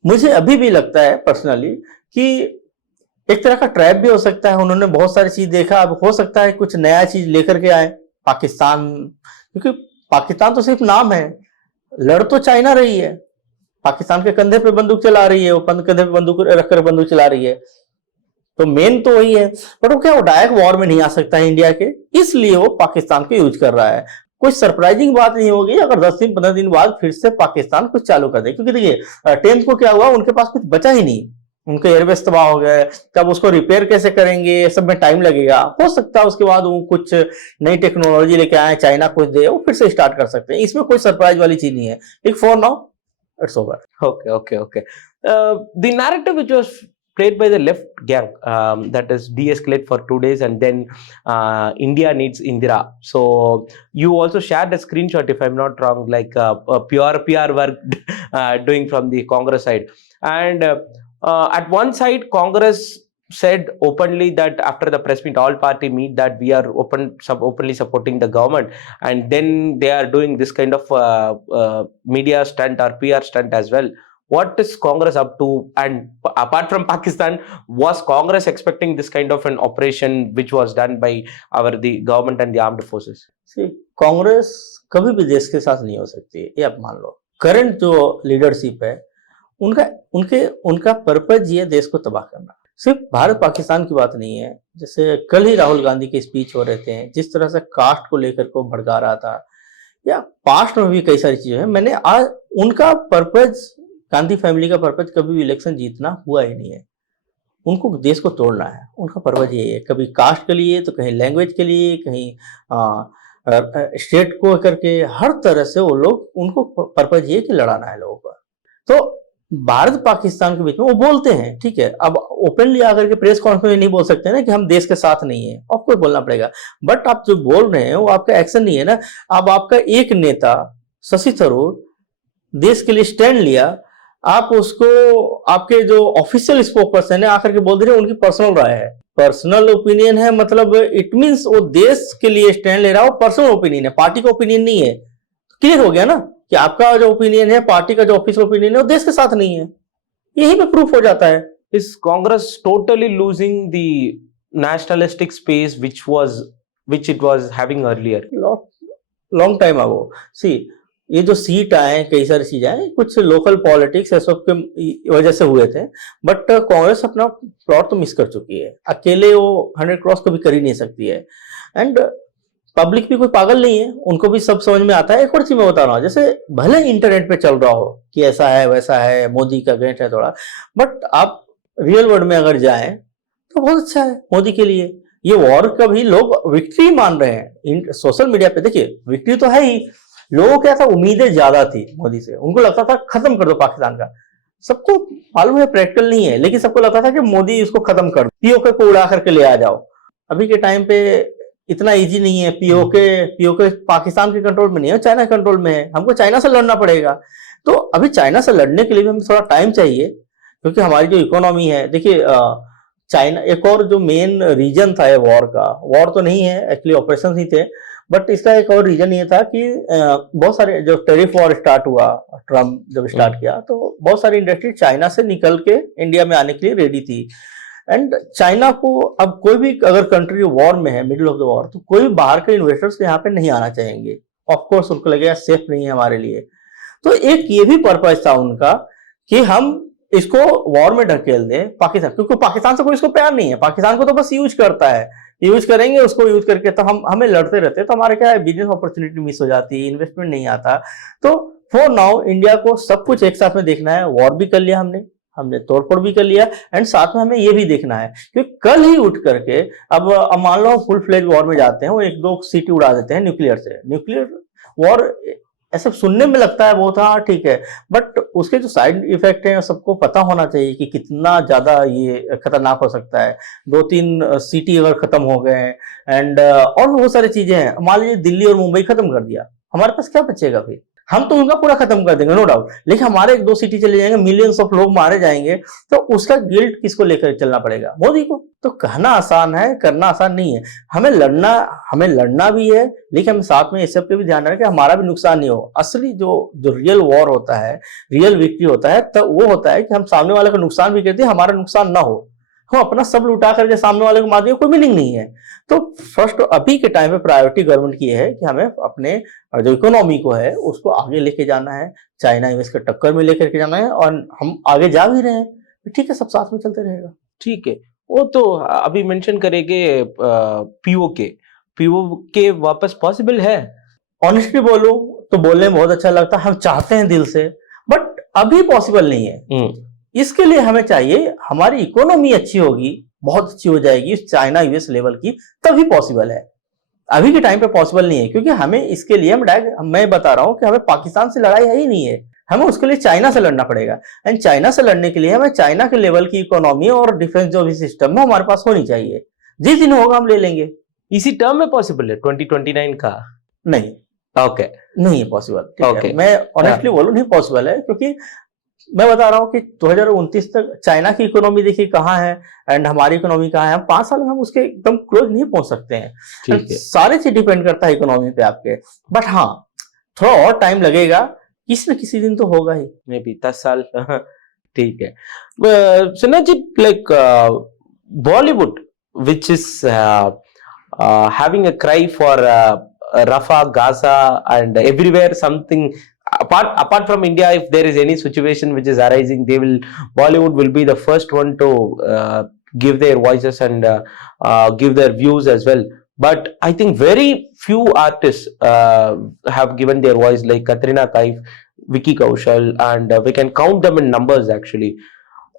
मुझे अभी भी लगता है पर्सनली कि एक तरह का ट्रैप भी हो सकता है। उन्होंने बहुत सारी चीज देखा, अब हो सकता है कुछ नया चीज लेकर के आए पाकिस्तान, क्योंकि पाकिस्तान तो सिर्फ नाम है, लड़ तो चाइना रही है, पाकिस्तान के कंधे पे बंदूक चला रही है, वो कंधे पे बंदूक रखकर बंदूक चला रही है, तो मेन तो वही है। पर वो क्या वो डायरेक्ट वॉर में नहीं आ सकता है इंडिया के, इसलिए वो पाकिस्तान को यूज कर रहा है। कोई सरप्राइजिंग बात नहीं होगी अगर 10 दिन 15 दिन बाद फिर से पाकिस्तान कुछ चालू कर दे, क्योंकि देखिए 10th को क्या हुआ, उनके पास कुछ बचा ही नहीं, उनके एयरबेस तबाह हो गए। तब उसको रिपेयर कैसे करेंगे, ये सब में टाइम लगेगा। हो सकता है उसके बाद वो कुछ नई टेक्नोलॉजी लेके आए, चाइना कुछ दे, वो फिर से स्टार्ट कर सकते हैं। इसमें कोई सरप्राइज वाली चीज नहीं है। एक for now it's over. Okay. The narrative which was played by the left gang, that is de-escalate for 2 days and then India needs Indira. So you also shared a screenshot, if I'm not wrong, like a pure PR work doing from the Congress side. And at one side, Congress said openly that after the press meet, all party meet, that we are openly supporting the government, and then they are doing this kind of media stunt or PR stunt as well. What is Congress up to? And apart from Pakistan, was Congress expecting this kind of an operation which was done by the government and the armed forces? See, Congress कभी भी देश के साथ नहीं हो सकती, ये आप मान लो। करंट जो लीडरशिप है उनका पर्पज ये देश को तबाह करना। सिर्फ भारत पाकिस्तान की बात नहीं है, जैसे कल ही राहुल गांधी के स्पीच हो रहे थे, जिस तरह से कास्ट को लेकर को भड़का रहा था, या पास्ट में भी कई सारी चीजें हैं। मैंने आज उनका पर्पज, गांधी फैमिली का पर्पज कभी भी इलेक्शन जीतना हुआ ही नहीं है। उनको देश को तोड़ना है, उनका पर्पज यही है। कभी कास्ट के लिए तो कहीं लैंग्वेज के लिए, कहीं स्टेट को करके, हर तरह से वो लोग, उनको पर्पज ये कि लड़ाना है लोगों का। तो भारत पाकिस्तान के बीच में वो बोलते हैं, ठीक है, अब ओपनली आकर के प्रेस कॉन्फ्रेंस में नहीं बोल सकते ना कि हम देश के साथ नहीं है, आपको बोलना पड़ेगा। बट आप जो बोल रहे हैं वो आपका एक्शन नहीं है ना। अब आपका एक नेता शशि थरूर देश के लिए स्टैंड लिया, आप उसको, आपके जो ऑफिशियल स्पोक पर्सन है आकर के बोल दे रहे हैं उनकी पर्सनल राय है, पर्सनल ओपिनियन है, मतलब इट मीन्स वो देश के लिए स्टैंड ले रहा है, वो पर्सनल ओपिनियन है, पार्टी का ओपिनियन नहीं है। क्लियर हो गया ना कि आपका जो ओपिनियन है, पार्टी का जो ऑफिशियल ओपिनियन है, वो देश के साथ नहीं है। यही पे प्रूफ हो जाता है। Is Congress totally losing the nationalistic space which it was having earlier. Long time ago see ये जो सीट आए कई सारी चीजें आए कुछ लोकल पॉलिटिक्स है सब के वजह से हुए थे बट कांग्रेस अपना प्लॉट तो मिस कर चुकी है अकेले वो 100 क्रॉस कभी कर ही नहीं सकती है एंड पब्लिक भी कोई पागल नहीं है उनको भी सब समझ में आता है। एक और चीज मैं बता रहा हूँ जैसे भले इंटरनेट पे चल रहा हो कि ऐसा है वैसा है मोदी का अगेंस्ट है थोड़ा बट आप रियल वर्ल्ड में अगर जाएं तो बहुत अच्छा है मोदी के लिए। ये वॉर का भी लोग विक्ट्री मान रहे हैं सोशल मीडिया पे। देखिए विक्ट्री तो है ही लोगों क्या था उम्मीदें ज्यादा थी मोदी से उनको लगता था खत्म कर दो पाकिस्तान का। सबको मालूम है प्रैक्टिकल नहीं है लेकिन सबको लगता था कि मोदी इसको खत्म कर दो पीओके को उड़ा करके ले आ जाओ। अभी के टाइम पे इतना इजी नहीं है पीओके पाकिस्तान के कंट्रोल में नहीं है चाइना कंट्रोल में है हमको चाइना से लड़ना पड़ेगा। तो अभी चाइना से लड़ने के लिए भी हमें थोड़ा टाइम चाहिए क्योंकि हमारी जो इकोनॉमी है देखिए चाइना एक और जो मेन रीजन था वॉर का वॉर तो नहीं है एक्चुअली ऑपरेशन ही थे बट इसका एक और रीजन ये था कि बहुत सारे जो टेरिफ वॉर स्टार्ट हुआ ट्रम्प जब स्टार्ट किया तो बहुत सारी इंडस्ट्री चाइना से निकल के इंडिया में आने के लिए रेडी थी एंड चाइना को अब कोई भी अगर कंट्री वॉर में है मिडिल ऑफ द वॉर तो कोई भी बाहर के इन्वेस्टर्स यहाँ पे नहीं आना चाहेंगे। ऑफकोर्स उनको लगेगा सेफ नहीं है हमारे लिए। तो एक ये भी पर्पज था उनका कि हम इसको वॉर में ढकेल दें पाकिस्तान क्योंकि पाकिस्तान से कोई इसको प्यार नहीं है पाकिस्तान को तो बस यूज करता है यूज करेंगे उसको यूज करके तो हमें लड़ते रहते तो हमारे क्या है बिजनेस अपॉर्चुनिटी मिस हो जाती है इन्वेस्टमेंट नहीं आता। तो फॉर नाउ इंडिया को सब कुछ एक साथ में देखना है वॉर भी कर लिया हमने तोड़फोड़ भी कर लिया एंड साथ में हमें ये भी देखना है क्योंकि कल ही उठ करके अब मान लो फुल फ्लेज वॉर में जाते हैं वो 1-2 सिटी उड़ा देते हैं न्यूक्लियर वॉर ऐसा सुनने में लगता है बहुत हाँ ठीक है बट उसके जो साइड इफेक्ट हैं सबको पता होना चाहिए कि कितना ज्यादा ये खतरनाक हो सकता है। 2-3 सिटी अगर खत्म हो गए एंड और भी बहुत सारी चीजें हैं मान लीजिए दिल्ली और मुंबई खत्म कर दिया हमारे पास क्या बचेगा फिर हम तो उनका पूरा खत्म कर देंगे नो डाउट लेकिन हमारे 1-2 सिटी चले जाएंगे मिलियंस ऑफ लोग मारे जाएंगे तो उसका गिल्ट किसको लेकर चलना पड़ेगा मोदी को। तो कहना आसान है करना आसान नहीं है। हमें लड़ना भी है लेकिन हम साथ में इस सब पे भी ध्यान रखें कि हमारा भी नुकसान नहीं हो। असली जो रियल वॉर होता है रियल विक्ट्री होता है तो वो होता है कि हम सामने वाले का नुकसान भी करते हैं हमारा नुकसान ना हो हम अपना सब लुटा करके सामने वाले को मार दिए कोई मीनिंग नहीं है। तो फर्स्ट अभी के टाइम पे प्रायोरिटी गवर्नमेंट की है कि हमें अपने जो इकोनॉमी को है उसको आगे लेके जाना है चाइना इन्वेस्ट के टक्कर में लेकर के जाना है और हम आगे जा भी रहे हैं ठीक है सब साथ में चलते रहेगा। ठीक है वो तो अभी मेंशन करेंगे पीओके वापस पॉसिबल है। ऑनेस्टली बोलूं तो बोलने में बहुत अच्छा लगता है हम चाहते हैं दिल से बट अभी पॉसिबल नहीं है। इसके लिए हमें चाहिए हमारी इकोनॉमी अच्छी होगी बहुत अच्छी हो जाएगी चाइना यूएस लेवल की तभी पॉसिबल है। अभी के टाइम पे पॉसिबल नहीं है क्योंकि हमें इसके लिए मैं बता रहा हूं कि हमें पाकिस्तान से लड़ाई है ही नहीं है हमें उसके लिए चाइना से लड़ना पड़ेगा एंड चाइना से लड़ने के लिए हमें चाइना के लेवल की इकोनॉमी और डिफेंस जो भी सिस्टम है हमारे पास होनी चाहिए। जिस दिन होगा हम ले लेंगे। इसी टर्म में पॉसिबल है 2029 का नहीं ओके नहीं है पॉसिबल। ओके मैं ऑनेस्टली बोलूं नहीं पॉसिबल है क्योंकि मैं बता रहा हूँ कि 2029 तक चाइना की इकोनॉमी देखिए कहाँ है एंड हमारी इकोनॉमी कहाँ है 5 साल में हम उसके एकदम क्लोज नहीं पहुंच सकते हैं। सारे चीज डिपेंड करता है इकोनॉमी पे आपके बट हाँ थोड़ा और टाइम लगेगा किसी न किसी दिन तो होगा ही मे बी 10 साल ठीक है। सुना जी like Bollywood which is having a cry for Rafah, Gaza and everywhere something apart from India if there is any situation which is arising Bollywood will be the first one to give their voices and give their views as well but I think very few artists have given their voice like Katrina Kaif, Vicky Kaushal and we can count them in numbers actually.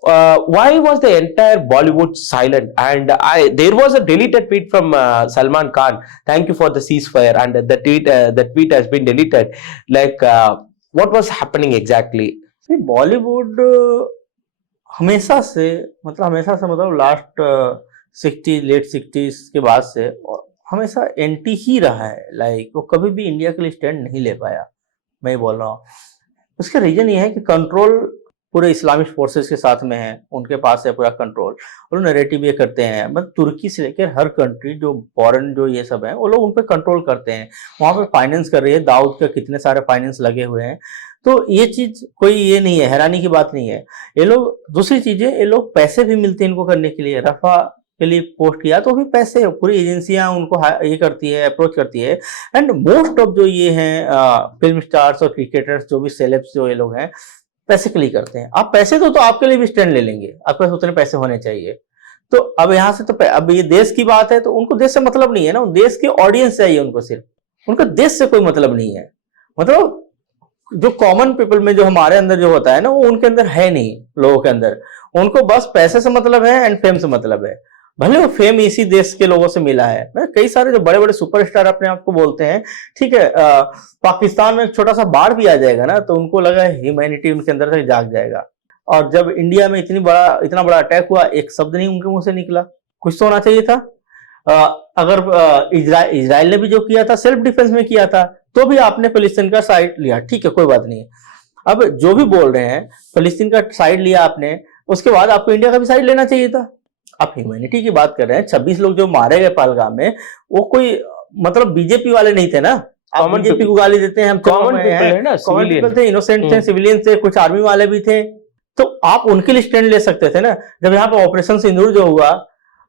Why was the entire Bollywood silent? And there was a deleted tweet from Salman Khan. Thank you for the ceasefire. And the tweet has been deleted. Like, what was happening exactly? Bollywood हमेशा से मतलब last 60 late 60s के बाद से हमेशा anti ही रहा है। Like वो कभी भी इंडिया के लिए स्टैंड नहीं ले पाया। मैं बोल रहा हूँ उसका रीजन ये है कि कंट्रोल पूरे इस्लामिक फोर्सेस के साथ में है उनके पास है पूरा कंट्रोल और नैरेटिव ये करते हैं मतलब तुर्की से लेकर हर कंट्री जो फॉरेन जो ये सब है वो लोग उन पर कंट्रोल करते हैं वहां पे फाइनेंस कर रही है दाऊद के कितने सारे फाइनेंस लगे हुए हैं। तो ये चीज कोई ये नहीं है हैरानी की बात नहीं है। ये लोग दूसरी चीजें ये लोग पैसे भी मिलते हैं इनको करने के लिए। रफा के लिए पोस्ट किया तो भी पैसे, पूरी एजेंसियां उनको ये करती है, अप्रोच करती है। एंड मोस्ट ऑफ जो ये हैं फिल्म स्टार्स और क्रिकेटर्स, जो भी सेलेब्स जो ये लोग हैं, पैसे के लिए करते हैं। आप पैसे दो तो आपके लिए भी स्टैंड ले लेंगे, आपके पास उतने पैसे होने चाहिए। तो अब यहाँ से तो अब ये देश की बात है तो उनको देश से मतलब नहीं है ना, देश की ऑडियंस चाहिए उनको, सिर्फ उनका देश से कोई मतलब नहीं है। मतलब जो कॉमन पीपल में जो हमारे अंदर जो होता है ना, वो उनके अंदर है नहीं, लोगों के अंदर। उनको बस पैसे से मतलब है एंड फेम से मतलब है। भले वो फेम इसी देश के लोगों से मिला है। कई सारे जो बड़े बड़े सुपरस्टार अपने आप को बोलते हैं, ठीक है, पाकिस्तान में छोटा सा बाढ़ भी आ जाएगा ना तो उनको लगा ह्यूमैनिटी उनके अंदर से जाग जाएगा। और जब इंडिया में इतना बड़ा अटैक हुआ, एक शब्द नहीं उनके मुंह से निकला। कुछ तो होना चाहिए था। अगर इजराइल ने भी जो किया था सेल्फ डिफेंस में किया था, तो भी आपने फिलिस्तीन का साइड लिया, ठीक है, कोई बात नहीं। अब जो भी बोल रहे हैं, फिलिस्तीन का साइड लिया आपने, उसके बाद आपको इंडिया का भी साइड लेना चाहिए था। आप ह्यूमैनिटी की बात कर रहे हैं। 26 लोग जो मारे गए पहलगाम में, वो कोई मतलब बीजेपी वाले नहीं थे ना। आप बीजेपी को गाली देते हैं, हम कॉमन पीपल थे, इनोसेंट थे, सिविलियन थे, कुछ आर्मी वाले भी थे। तो आप उनके लिए स्टैंड ले सकते थे ना। जब यहाँ पे ऑपरेशन सिंदूर जो हुआ,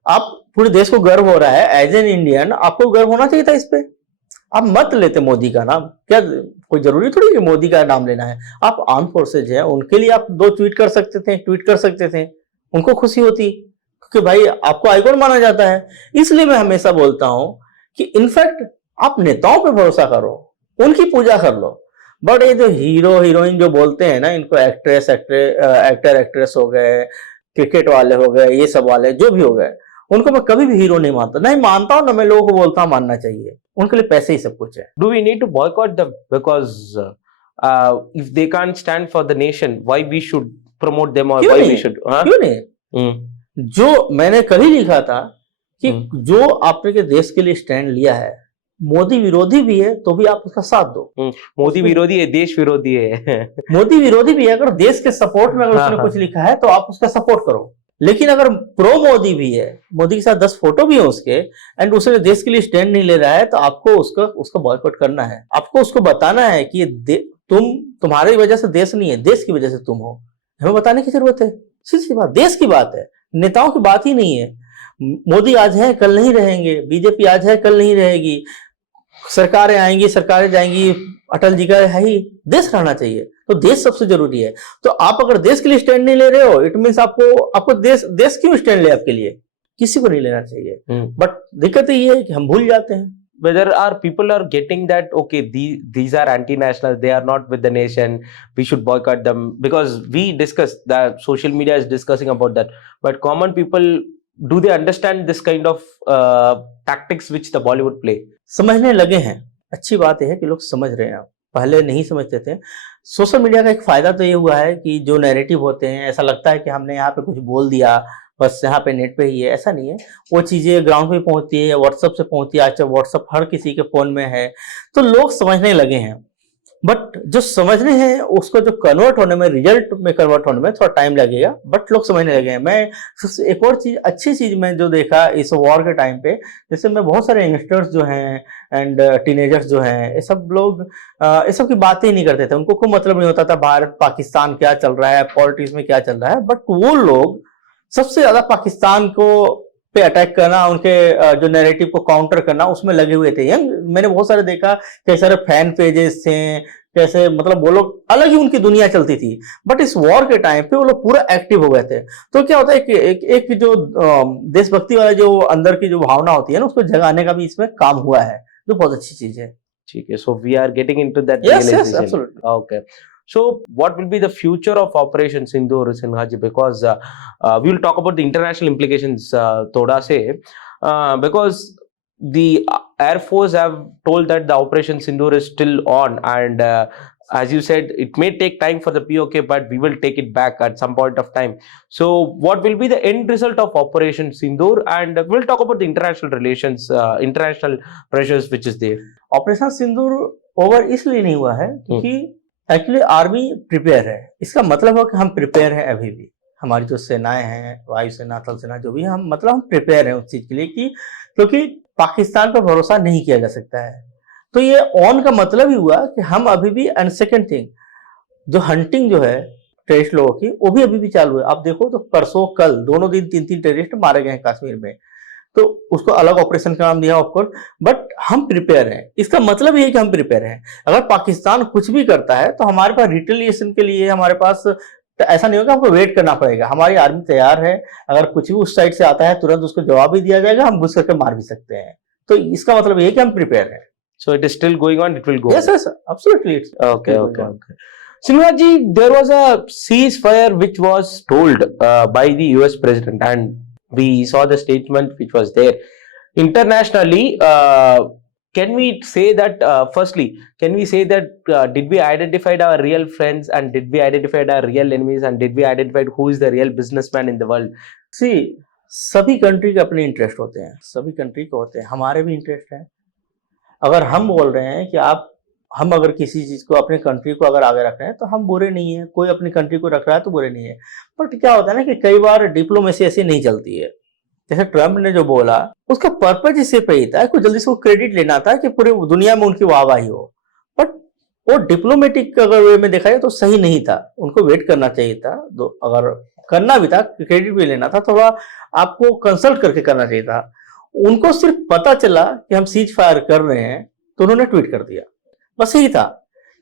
आप पूरे देश को गर्व हो रहा है, एज एन इंडियन आपको गर्व होना चाहिए था इस पे। आप मत लेते मोदी का नाम, क्या कोई जरूरी थोड़ी कि मोदी का नाम लेना है। आप आर्म फोर्सेज है, उनके लिए आप 2 ट्वीट कर सकते थे, उनको खुशी होती कि भाई आपको आइकॉन माना जाता है। इसलिए मैं हमेशा बोलता हूं कि इनफैक्ट आप नेताओं पे भरोसा करो, उनकी पूजा कर लो। बट ये जो हीरो हीरोइन जो बोलते हैं ना, इनको एक्टर एक्ट्रेस हो गए, क्रिकेट वाले हो गए, ये सब वाले जो भी हो गए, उनको मैं कभी भी हीरो नहीं मानता, नहीं मानता हूं ना। मैं लोगों को बोलता हूं मानना चाहिए, उनके लिए पैसे ही सब कुछ है। Do we need to boycott them because if they can't stand for the nation, why we should promote them or why we should? क्यों नहीं? जो मैंने कल ही लिखा था कि जो आपने के देश के लिए स्टैंड लिया है, मोदी विरोधी भी है तो भी आप उसका साथ दो। मोदी विरोधी है, देश विरोधी है। मोदी विरोधी भी है, अगर देश के सपोर्ट में अगर उसने कुछ लिखा है तो आप उसका सपोर्ट करो। लेकिन अगर प्रो मोदी भी है, मोदी के साथ 10 फोटो भी है उसके, एंड उसने देश के लिए स्टैंड नहीं ले रहा है, तो आपको उसका बॉयकॉट करना है। आपको उसको बताना है कि तुम्हारी वजह से देश नहीं है, देश की वजह से तुम हो। हमें बताने की जरूरत है, सीधी बात, देश की बात है, नेताओं की बात ही नहीं है। मोदी आज है कल नहीं रहेंगे, बीजेपी आज है कल नहीं रहेगी, सरकारें आएंगी सरकारें जाएंगी, अटल जी का है ही, देश रहना चाहिए। तो देश सबसे जरूरी है। तो आप अगर देश के लिए स्टैंड नहीं ले रहे हो, इट मीन्स आपको देश क्यों स्टैंड ले आपके लिए? किसी को नहीं लेना चाहिए। बट दिक्कत ये है कि हम भूल जाते हैं। Whether our people are getting that, okay, these are anti-national, they are not with the nation, we should boycott them, because we discuss that, social media is discussing about that, but common people, do they understand this kind of tactics which the Bollywood play? समझने लगे हैं, अच्छी बात है कि लोग समझ रहे हैं, पहले नहीं समझते थे। सोशल मीडिया का एक फायदा तो ये हुआ है कि जो नैरेटिव होते हैं, ऐसा लगता है कि हमने यहाँ पे कुछ बोल दिया, बस यहाँ पे नेट पे ही है, ऐसा नहीं है। वो चीजें ग्राउंड पे पहुंचती है, व्हाट्सएप से पहुंचती है। आज व्हाट्सएप हर किसी के फोन में है, तो लोग समझने लगे हैं। बट जो समझने हैं उसको जो कन्वर्ट होने में, रिजल्ट में कन्वर्ट होने में थोड़ा टाइम लगेगा, बट लोग समझने लगे हैं। मैं एक और चीज, अच्छी चीज मैं जो देखा इस वॉर के टाइम पे, जैसे मैं बहुत सारे यंगस्टर्स जो हैं एंड टीनेजर्स जो हैं, ये सब लोग ये सब की बातें ही नहीं करते थे। उनको कोई मतलब नहीं होता था भारत पाकिस्तान क्या चल रहा है, पॉलिटिक्स में क्या चल रहा है। बट वो लोग सबसे ज्यादा पाकिस्तान को पे अटैक करना, उनके जो नैरेटिव को काउंटर करना, उसमें लगे हुए थे। मैंने बहुत सारे देखा, कई सारे फैन पेजेस थे, कैसे मतलब वो लोग अलग ही उनकी दुनिया चलती थी। बट इस वॉर के टाइम पे वो लोग पूरा एक्टिव हो गए थे। तो क्या होता है कि एक जो देशभक्ति वाला जो अंदर की जो भावना होती है ना, उसको जगाने का भी इसमें काम हुआ है, जो बहुत अच्छी चीज है। ठीक है, so we are getting into that realization. Yes, absolutely. Okay. So what will be the future of Operation Sindoor, Sinhaji? Because we will talk about the international implications thoda se, because the Air Force have told that the Operation Sindoor is still on, and as you said, it may take time for the POK, but we will take it back at some point of time. So what will be the end result of Operation Sindoor? And we'll talk about the international relations, international pressures which is there. Operation Sindoor over इसलिए नहीं हुआ है क्योंकि actually army prepare है। इसका मतलब है कि हम प्रिपेयर हैं अभी भी। हमारी जो सेनाएं हैं, वायुसेना, थल सेना, जो भी हम मतलब हम प्रिपेयर हैं उस चीज के लिए कि क्योंकि पाकिस्तान पर भरोसा नहीं किया जा सकता है। तो ये ऑन का मतलब ही हुआ कि हम अभी भी, एंड सेकेंड थिंग, जो हंटिंग जो है टेररिस्ट लोगों की, वो भी अभी भी चालू है। आप देखो तो परसों कल दोनों दिन 3-3 टेररिस्ट मारे गए हैं कश्मीर में। तो उसको अलग ऑपरेशन का नाम दिया ऑफकोर्स, बट हम प्रिपेयर हैं। इसका मतलब ये है कि हम प्रिपेयर हैं। अगर पाकिस्तान कुछ भी करता है तो हमारे पास रिटेलिएशन के लिए हमारे पास, तो ऐसा नहीं होगा, हमको वेट करना पड़ेगा। हमारी आर्मी तैयार है, अगर कुछ भी उस साइड से आता है तुरंत उसको जवाब भी दिया जाएगा, हम घुस करके मार भी सकते हैं। तो इसका मतलब ये है कि हम प्रिपेयर हैं। So it is still going on. It will go. Yes, yes, absolutely. It's Okay, still okay, going on. okay. Sinha ji, there was a ceasefire which was told by the US president, and we saw the statement which was there. Internationally, can we say that, firstly, can we say that did we identify our real friends and did we identify our real enemies and did we identify who is the real businessman in the world? See, सभी country के अपने interest होते हैं, सभी country के होते हैं, हमारे भी इंटरेस्ट हैं। अगर हम बोल रहे हैं कि हम अगर किसी चीज़ को, अपने कंट्री को अगर आगे रख रहे हैं तो हम बुरे नहीं है, कोई अपनी कंट्री को रख रहा है तो बुरे नहीं है। बट क्या होता है ना कि कई बार डिप्लोमेसी ऐसी नहीं चलती है। जैसे ट्रम्प ने जो बोला उसका पर्पज इससे पे ही था कि जल्दी से वो क्रेडिट लेना था कि पूरी दुनिया में उनकी वाहवाही हो, बट वो डिप्लोमेटिक अगर वे में देखा जाए तो सही नहीं था। उनको वेट करना चाहिए था, अगर करना भी था, क्रेडिट भी लेना था, थोड़ा आपको कंसल्ट करके करना चाहिए था। उनको सिर्फ पता चला कि हम सीज फायर कर रहे हैं तो उन्होंने ट्वीट कर दिया, बस यही था।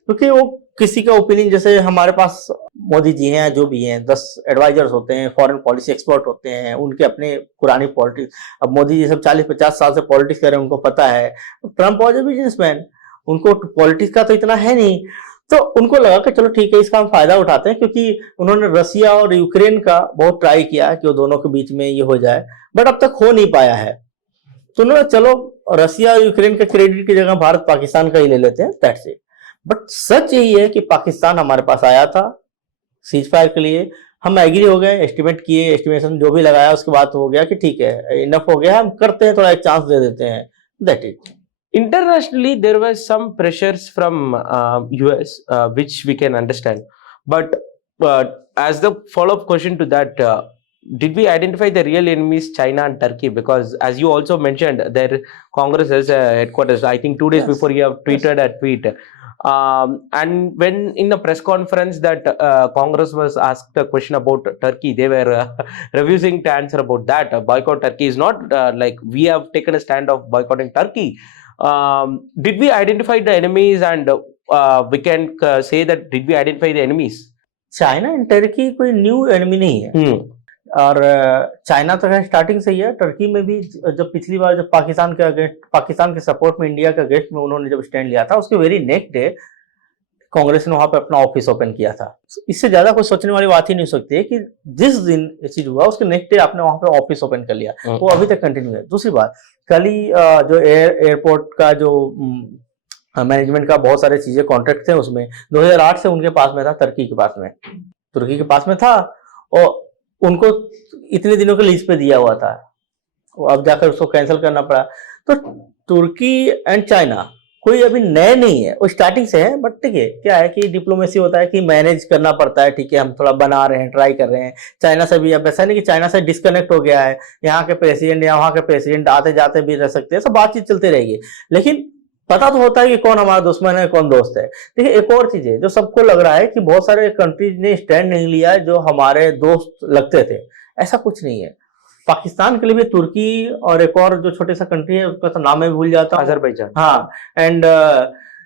क्योंकि वो किसी का ओपिनियन, जैसे हमारे पास मोदी जी हैं, जो भी हैं 10 एडवाइजर्स होते हैं, फॉरेन पॉलिसी एक्सपर्ट होते हैं, उनके अपने पुरानी पॉलिटिक्स। अब मोदी जी सब 40-50 साल से पॉलिटिक्स कर रहे हैं, उनको पता है। ट्रम्प वॉज ए बिजनेसमैन, उनको पॉलिटिक्स का तो इतना है नहीं, तो उनको लगा कि चलो ठीक है, इसका हम फायदा उठाते हैं। क्योंकि उन्होंने रसिया और यूक्रेन का बहुत ट्राई किया कि वो दोनों के बीच में ये हो जाए, बट अब तक हो नहीं पाया है। तो उन्होंने चलो रसिया और यूक्रेन के क्रेडिट की जगह भारत पाकिस्तान का ही ले लेते हैं, दैट्स इट। बट सच यही है कि पाकिस्तान हमारे पास आया था सीज फायर के लिए, हम एग्री हो गए, एस्टिमेट किए, एस्टिमेशन जो भी लगाया उसके बाद हो गया कि ठीक है, इनफ हो गया, हम करते हैं, थोड़ा एक चांस दे देते हैं, that it. Internationally, there was some pressures from US, which we can understand. But as the follow-up question to that, did we identify the real enemies, China and Turkey? Because as you also mentioned, their Congress has a headquarters. I think 2 days Yes. before you have tweeted a tweet. And when in the press conference that Congress was asked a question about Turkey, they were refusing to answer about that. Boycott Turkey is not like we have taken a stand of boycotting Turkey. Did we identify the enemies, and we can say that did we identify the enemies? China and Turkey कोई new enemy नहीं है। और China तो है starting से ही है। Turkey में भी जब पिछली बार जब पाकिस्तान के अगेंस्ट, पाकिस्तान के सपोर्ट में, इंडिया के अगेंस्ट में उन्होंने जब स्टैंड लिया था, उसके वेरी नेक्स्ट डे कांग्रेस ने वहां पे अपना ऑफिस ओपन किया था। इससे ज्यादा कोई सोचने वाली बात ही नहीं हो सकती है कि जिस दिन ये चीज हुआ उसके नेक्स्ट डे आपने वहां पे ऑफिस ओपन कर लिया, वो अभी तक कंटिन्यू है। दूसरी बात, कल ही जो एयरपोर्ट का जो मैनेजमेंट का बहुत सारे चीजें कॉन्ट्रैक्ट थे, उसमें 2008 से उनके पास में था, तुर्की के पास में था, और उनको इतने दिनों के लीज पे दिया हुआ था, अब जाकर उसको कैंसिल करना पड़ा। तो तुर्की एंड चाइना कोई अभी नए नहीं है, वो स्टार्टिंग से है। बट ठीक है, क्या है कि डिप्लोमेसी होता है कि मैनेज करना पड़ता है। ठीक है, हम थोड़ा बना रहे हैं, ट्राई कर रहे हैं। चाइना से भी अब ऐसा नहीं कि चाइना से डिस्कनेक्ट हो गया है, यहाँ के प्रेसिडेंट या वहाँ के प्रेसिडेंट आते जाते भी रह सकते हैं, सब बातचीत चलती रहेगी, लेकिन पता तो होता है कि कौन हमारा दुश्मन है, कौन दोस्त है। देखिए, एक और चीज है जो सबको लग रहा है कि बहुत सारे कंट्रीज ने स्टैंड नहीं लिया है जो हमारे दोस्त लगते थे, ऐसा कुछ नहीं है। पाकिस्तान के लिए भी तुर्की और एक और जो छोटे सा कंट्री है उसका तो नाम मैं भूल जाता हूँ, अजरबैजान, हाँ, एंड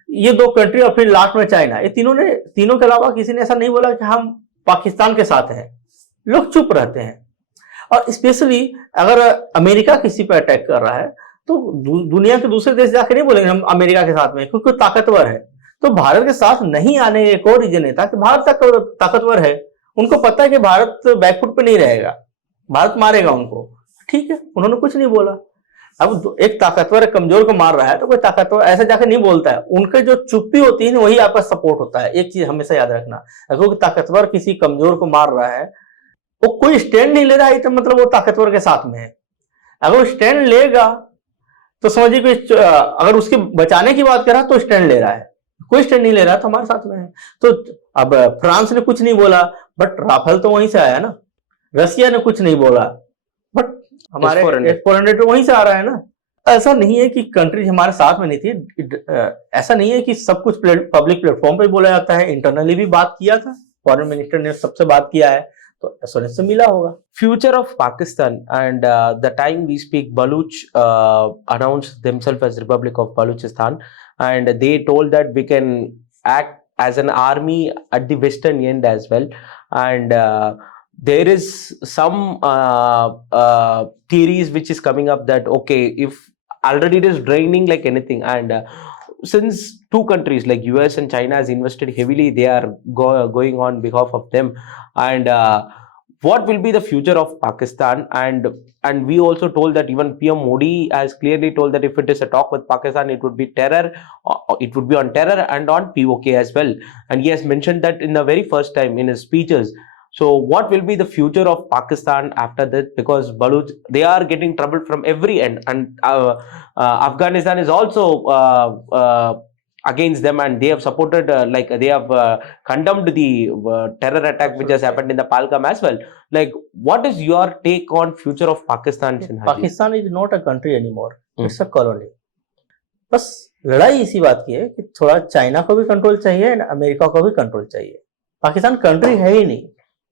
ये 2 कंट्री और फिर लास्ट में चाइना, ये तीनों के अलावा किसी ने ऐसा नहीं बोला कि हम पाकिस्तान के साथ हैं। लोग चुप रहते हैं। और स्पेशली अगर अमेरिका किसी पर अटैक कर रहा है तो दुनिया के दूसरे देश जाके नहीं बोलेंगे हम अमेरिका के साथ में, क्योंकि ताकतवर है। तो भारत के साथ नहीं आने का एक और रीजन था कि भारत ताकतवर है, उनको पता है कि भारत बैकफुट पे नहीं रहेगा, भारत मारेगा उनको। ठीक है, उन्होंने कुछ नहीं बोला। अब एक ताकतवर कमजोर को मार रहा है तो कोई ताकतवर ऐसे जाकर नहीं बोलता है, उनके जो चुप्पी होती है ना वही आपका सपोर्ट होता है। एक चीज हमेशा याद रखना, अगर कोई ताकतवर किसी कमजोर को मार रहा है, वो कोई स्टैंड नहीं ले रहा है तो मतलब वो ताकतवर के साथ में है। अगर वो स्टैंड लेगा तो समझिए कि अगर उसके बचाने की बात कर रहा है तो स्टैंड ले रहा है, कोई स्टैंड नहीं ले रहा तो हमारे साथ में है। तो अब फ्रांस ने कुछ नहीं बोला, बट राफेल तो वहीं से आया ना। रसिया ने कुछ नहीं बोला, बट हमारे S-400 तो वहीं से आ रहा है ना। ऐसा नहीं है कि कंट्रीज हमारे साथ में नहीं थी, ऐसा नहीं है कि सब कुछ पब्लिक प्लेटफॉर्म पे बोला जाता है, इंटरनली भी बात किया था। फॉरेन मिनिस्टर ने सबसे बात किया है तो एश्योरेंस से मिला होगा। Future of Pakistan, and the time we speak, Baluch announced themselves as Republic of Balochistan, and they told that we can act as an army at the western end as well. And there is some theories which is coming up that okay, if already it is draining like anything, and since two countries like US and China has invested heavily, they are going on behalf of them, and what will be the future of Pakistan? And we also told that even PM Modi has clearly told that if it is a talk with Pakistan, it would be terror, it would be on terror and on POK as well. And he has mentioned that in the very first time in his speeches. So what will be the future of Pakistan after that? Because Baluch, they are getting trouble from every end, and Afghanistan is also against them, and they have supported like they have condemned the terror attack which has happened in the Palgam as well. Like, what is your take on future of Pakistan, Sinha ji? Pakistan is not a country anymore, it's a colony. बस लड़ाई इसी बात की है कि थोड़ा China को भी कंट्रोल चाहिए एंड अमेरिका को भी कंट्रोल चाहिए। पाकिस्तान कंट्री है ही नहीं,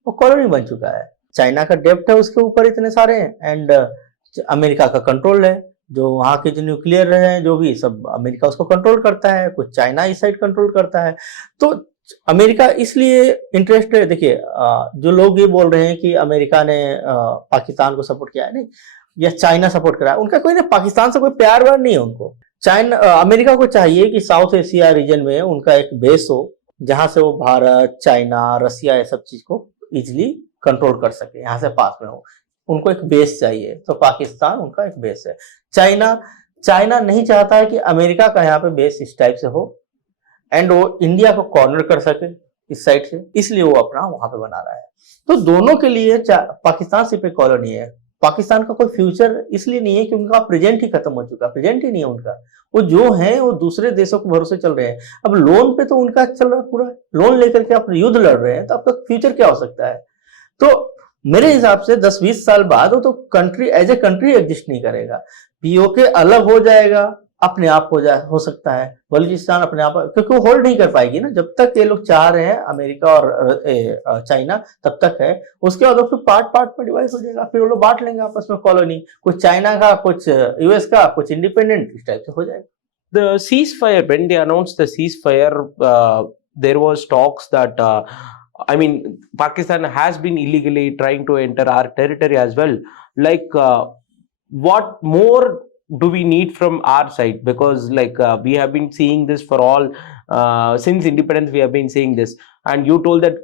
वो कॉलोनी बन चुका है। चाइना का डेप्ट है उसके ऊपर इतने सारे हैं, एंड अमेरिका का कंट्रोल है, जो वहाँ के जो न्यूक्लियर हैं जो भी सब अमेरिका उसको कंट्रोल करता है, कुछ चाइना इस साइड कंट्रोल करता है। तो अमेरिका इसलिए इंटरेस्ट है। देखिए जो लोग ये बोल रहे हैं कि अमेरिका ने पाकिस्तान को सपोर्ट किया है, नहीं, या चाइना सपोर्ट करा है, उनका कोई ना, पाकिस्तान से कोई प्यार व्यार नहीं है उनको। चाइना अमेरिका को चाहिए कि साउथ एशिया रीजन में उनका एक बेस हो जहां से वो भारत, चाइना, रसिया ये सब चीज को इजिली कंट्रोल कर सके, यहाँ से पास में हो। उनको एक बेस चाहिए, तो पाकिस्तान उनका एक बेस है। चाइना नहीं चाहता है कि अमेरिका का यहाँ पे बेस इस टाइप से हो एंड वो इंडिया को कॉर्नर कर सके इस साइड से, इसलिए वो अपना वहां पे बना रहा है। तो दोनों के लिए पाकिस्तान सिर्फ एक कॉलोनी है। पाकिस्तान का कोई फ्यूचर इसलिए नहीं है कि उनका प्रेजेंट ही खत्म हो चुका, प्रेजेंट ही नहीं है उनका। वो जो है वो दूसरे देशों के भरोसे चल रहे हैं। अब लोन पे तो उनका चल रहा है, पूरा लोन लेकर के आप युद्ध लड़ रहे हैं, तो आपका फ्यूचर क्या हो सकता है? तो मेरे हिसाब से 10-20 साल बाद वो तो country as a country exist नहीं करेगा। पीओके अलग हो जाएगा, अपने आप हो सकता है बलूचिस्तान अपने आप, क्योंकि वो होल्ड नहीं कर पाएगी ना जब तक ये लोग चाह रहे हैं, अमेरिका और चाइना तब तक है। उसके बाद फिर पार्ट में डिवाइड हो जाएगा, फिर वो लोग बांट लेंगे आपस में कॉलोनी, कुछ चाइना का, कुछ यूएस का, कुछ इंडिपेंडेंट, इस टाइप से हो जाएगा। The ceasefire, when they announced the ceasefire, there was talks that I mean, Pakistan has been illegally trying to enter our territory as well. Like, what more do we need from our side? Because like we have been seeing this for all since independence, we have been seeing this. And you told that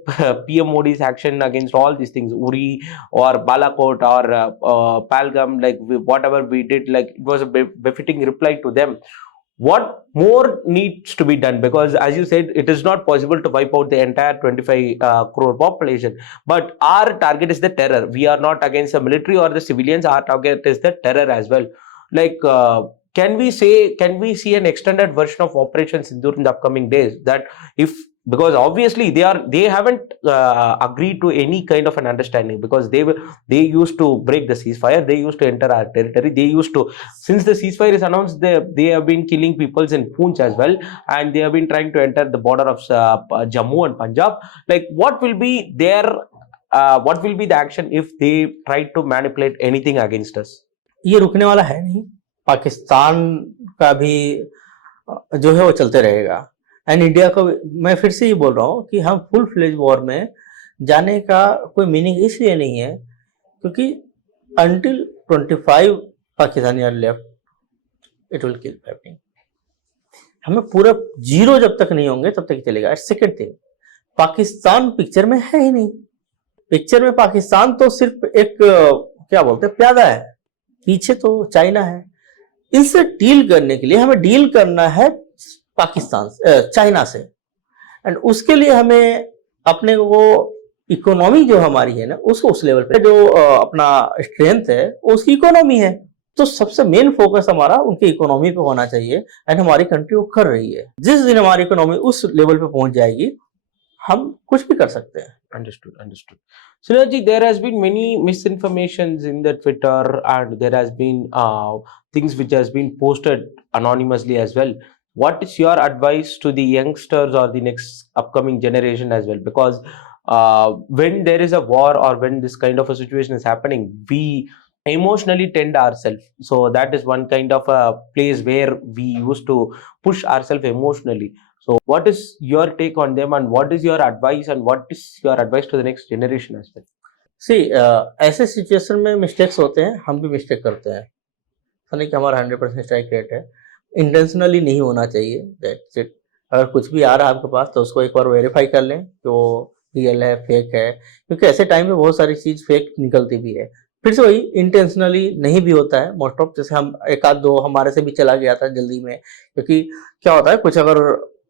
PM Modi's action against all these things, Uri or Balakot or Palgam, like whatever we did, like it was a befitting reply to them. What more needs to be done? Because as you said, it is not possible to wipe out the entire 25 crore population, but our target is the terror. We are not against the military or the civilians. Our target is the terror as well. Like, can we see an extended version of Operation Sindoor in the upcoming days? That if, because obviously they haven't agreed to any kind of an understanding, because they used to break the ceasefire, they used to enter our territory, they used to, since the ceasefire is announced, they have been killing peoples in Poonch as well, and they have been trying to enter the border of Jammu and Punjab. Like, what will be the action if they try to manipulate anything against us? ये रुकने वाला है नहीं। पाकिस्तान का भी जो है वो चलते रहेगा, एंड इंडिया को मैं फिर से ये बोल रहा हूँ कि हम फुल फ्लेज वॉर में जाने का कोई मीनिंग इसलिए नहीं है क्योंकि until 25 Pakistani are left it will keep happening. हमें पूरा जीरो जब तक नहीं होंगे तब तक चलेगा। सेकेंड थिंग, पाकिस्तान पिक्चर में है ही नहीं। पिक्चर में पाकिस्तान तो सिर्फ एक क्या बोलते हैं, प्यादा है, पीछे तो चाइना है। इनसे डील करने के लिए हमें डील करना है पाकिस्तान चाइना से, एंड उसके लिए हमें अपने वो इकोनॉमी जो हमारी है ना, उसको उस लेवल पे, जो अपना स्ट्रेंथ है उसकी इकोनॉमी है, तो सबसे मेन फोकस हमारा उनकी इकोनॉमी पे होना चाहिए। एंड हमारी कंट्री वो कर रही है। जिस दिन हमारी इकोनॉमी उस लेवल पे पहुंच जाएगी हम कुछ भी कर सकते हैं। Understood. Sunilji, there has been many misinformations in the Twitter, and there has been things which has been posted anonymously as well. What is your advice to the youngsters or the next upcoming generation as well? Because when there is a war or when this kind of a situation is happening, we emotionally tend ourselves. So that is one kind of a place where we used to push ourselves emotionally. So what is your take on them, and what is your advice, and what is your advice to the next generation as well? सी ऐसे situation में mistakes होते हैं, हम भी mistake करते हैं। ऐसा नहीं कि हमारा 100% स्ट्राइक रेट है। इंटेंशनली नहीं होना चाहिए, दैट्स इट। अगर कुछ भी आ रहा है आपके पास तो उसको एक बार वेरीफाई कर लें कि वो रियल है, फेक है, क्योंकि ऐसे टाइम में बहुत सारी चीज़ फेक निकलती भी है। फिर से वही, इंटेंशनली नहीं भी होता है मोस्ट ऑफ। जैसे हम एक आध दो हमारे से भी चला गया था जल्दी में, क्योंकि क्या होता है, कुछ अगर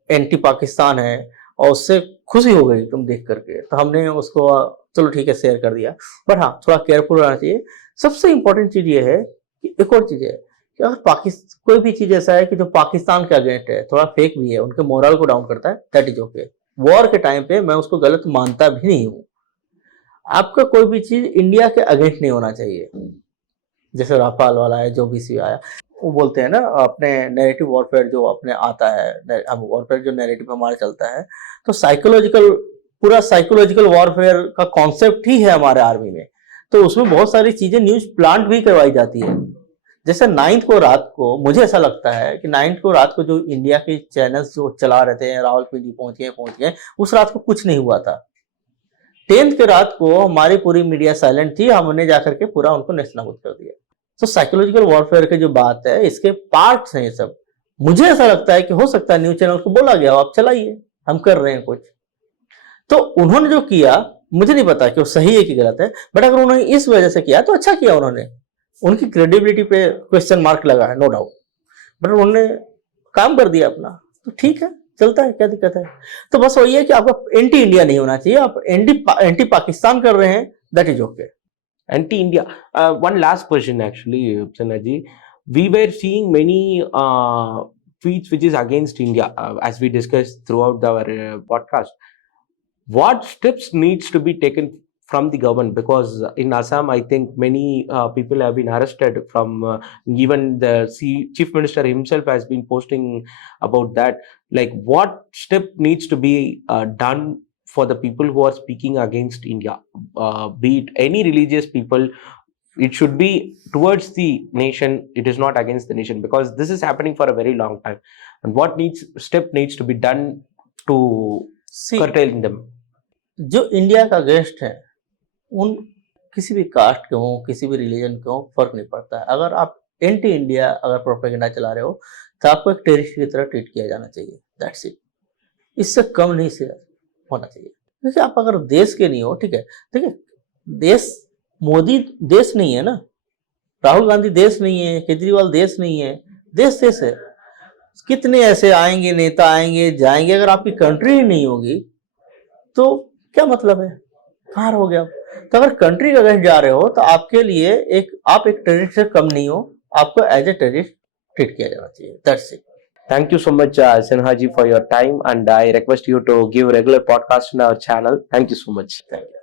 एंटी पाकिस्तान है और उससे खुशी हो गई तुम देख करके, तो हमने उसको चलो ठीक है शेयर कर दिया। बट हाँ, थोड़ा केयरफुल रहना चाहिए। सबसे इंपॉर्टेंट चीज़ ये है कि एक और चीज़ है कि अगर पाकिस्तान कोई भी चीज़ ऐसा है कि जो पाकिस्तान के अगेंस्ट है, थोड़ा फेक भी है, उनके मोरल को डाउन करता है, दैट इज ओके। वॉर के टाइम पे मैं उसको गलत मानता भी नहीं हूँ। आपका कोई भी चीज़ इंडिया के अगेंस्ट नहीं होना चाहिए। जैसे राफाल वाला है, जो भी सी आया, वो बोलते हैं ना अपने नैरेटिव वॉरफेयर जो अपने आता है, वॉरफेयर जो नैरेटिव हमारा चलता है, तो साइकोलॉजिकल, पूरा साइकोलॉजिकल वॉरफेयर का कॉन्सेप्ट ही है हमारे आर्मी में। तो उसमें बहुत सारी चीजें न्यूज प्लांट भी करवाई जाती है। जैसे 9th को रात को, मुझे ऐसा लगता है कि 9th को रात को जो इंडिया के चैनल्स जो चला रहे थे, रावलपिंडी पहुंच गए, उस रात को कुछ नहीं हुआ था। 10th के रात को हमारी पूरी मीडिया साइलेंट थी, हमने जाकर के पूरा उनको नेस्तनाबूद कर दिया। तो साइकोलॉजिकल वॉरफेयर की जो बात है, इसके पार्ट्स हैं ये सब। मुझे ऐसा लगता है कि हो सकता है न्यूज चैनल को बोला गया हो, आप चलाइए, हम कर रहे हैं कुछ। तो उन्होंने जो किया, मुझे नहीं पता कि वो सही है कि गलत है, बट अगर उन्होंने इस वजह से किया तो अच्छा किया उन्होंने। उनकी क्रेडिबिलिटी पे क्वेश्चन मार्क लगा है, नो डाउट, बट उन्होंने काम कर दिया अपना, तो ठीक है, चलता है, क्या दिक्कत है। तो बस वही है कि आपका एंटी इंडिया नहीं होना चाहिए, आप एंटी पाकिस्तान कर रहे हैं, that is okay. Anti-India. One last question, actually, Sanaji. We were seeing many tweets which is against India, as we discussed throughout our podcast. What steps needs to be taken from the government? Because in Assam, I think many people have been arrested from, even the chief minister himself has been posting about that. Like, what step needs to be done for the people who are speaking against India, be it any religious people? It should be towards the nation, it is not against the nation, because this is happening for a very long time. And what step needs to be done to curtail them? जो India का against है, उन किसी भी cast के हों, किसी भी रिलीजन के हों, फर्क नहीं पड़ता है। अगर आप एंटी इंडिया अगर प्रोपेगेंडा चला रहे हो, तो आपको एक टेररिस्ट की तरह ट्रीट किया जाना चाहिए, दैट्स इट। इससे कम नहीं से होना चाहिए। क्योंकि आप अगर देश के नहीं हो, ठीक है, देखिए, देश, मोदी देश नहीं है ना, राहुल गांधी देश नहीं है, केजरीवाल देश नहीं है, देश देश है। कितने ऐसे आएंगे, नेता आएंगे जाएंगे, अगर आपकी कंट्री ही नहीं होगी तो क्या मतलब है, कहाँ रहोगे आप। तो अगर कंट्री के अगेंस्ट जा रहे हो, तो आपके लिए आप एक टेररिस्ट से कम नहीं हो, आपको एज ए टेररिस्ट ट्रीट किया जाना चाहिए, that's it. Thank you so much, Sinha ji, for your time, and I request you to give regular podcast on our channel. Thank you so much. Thank you.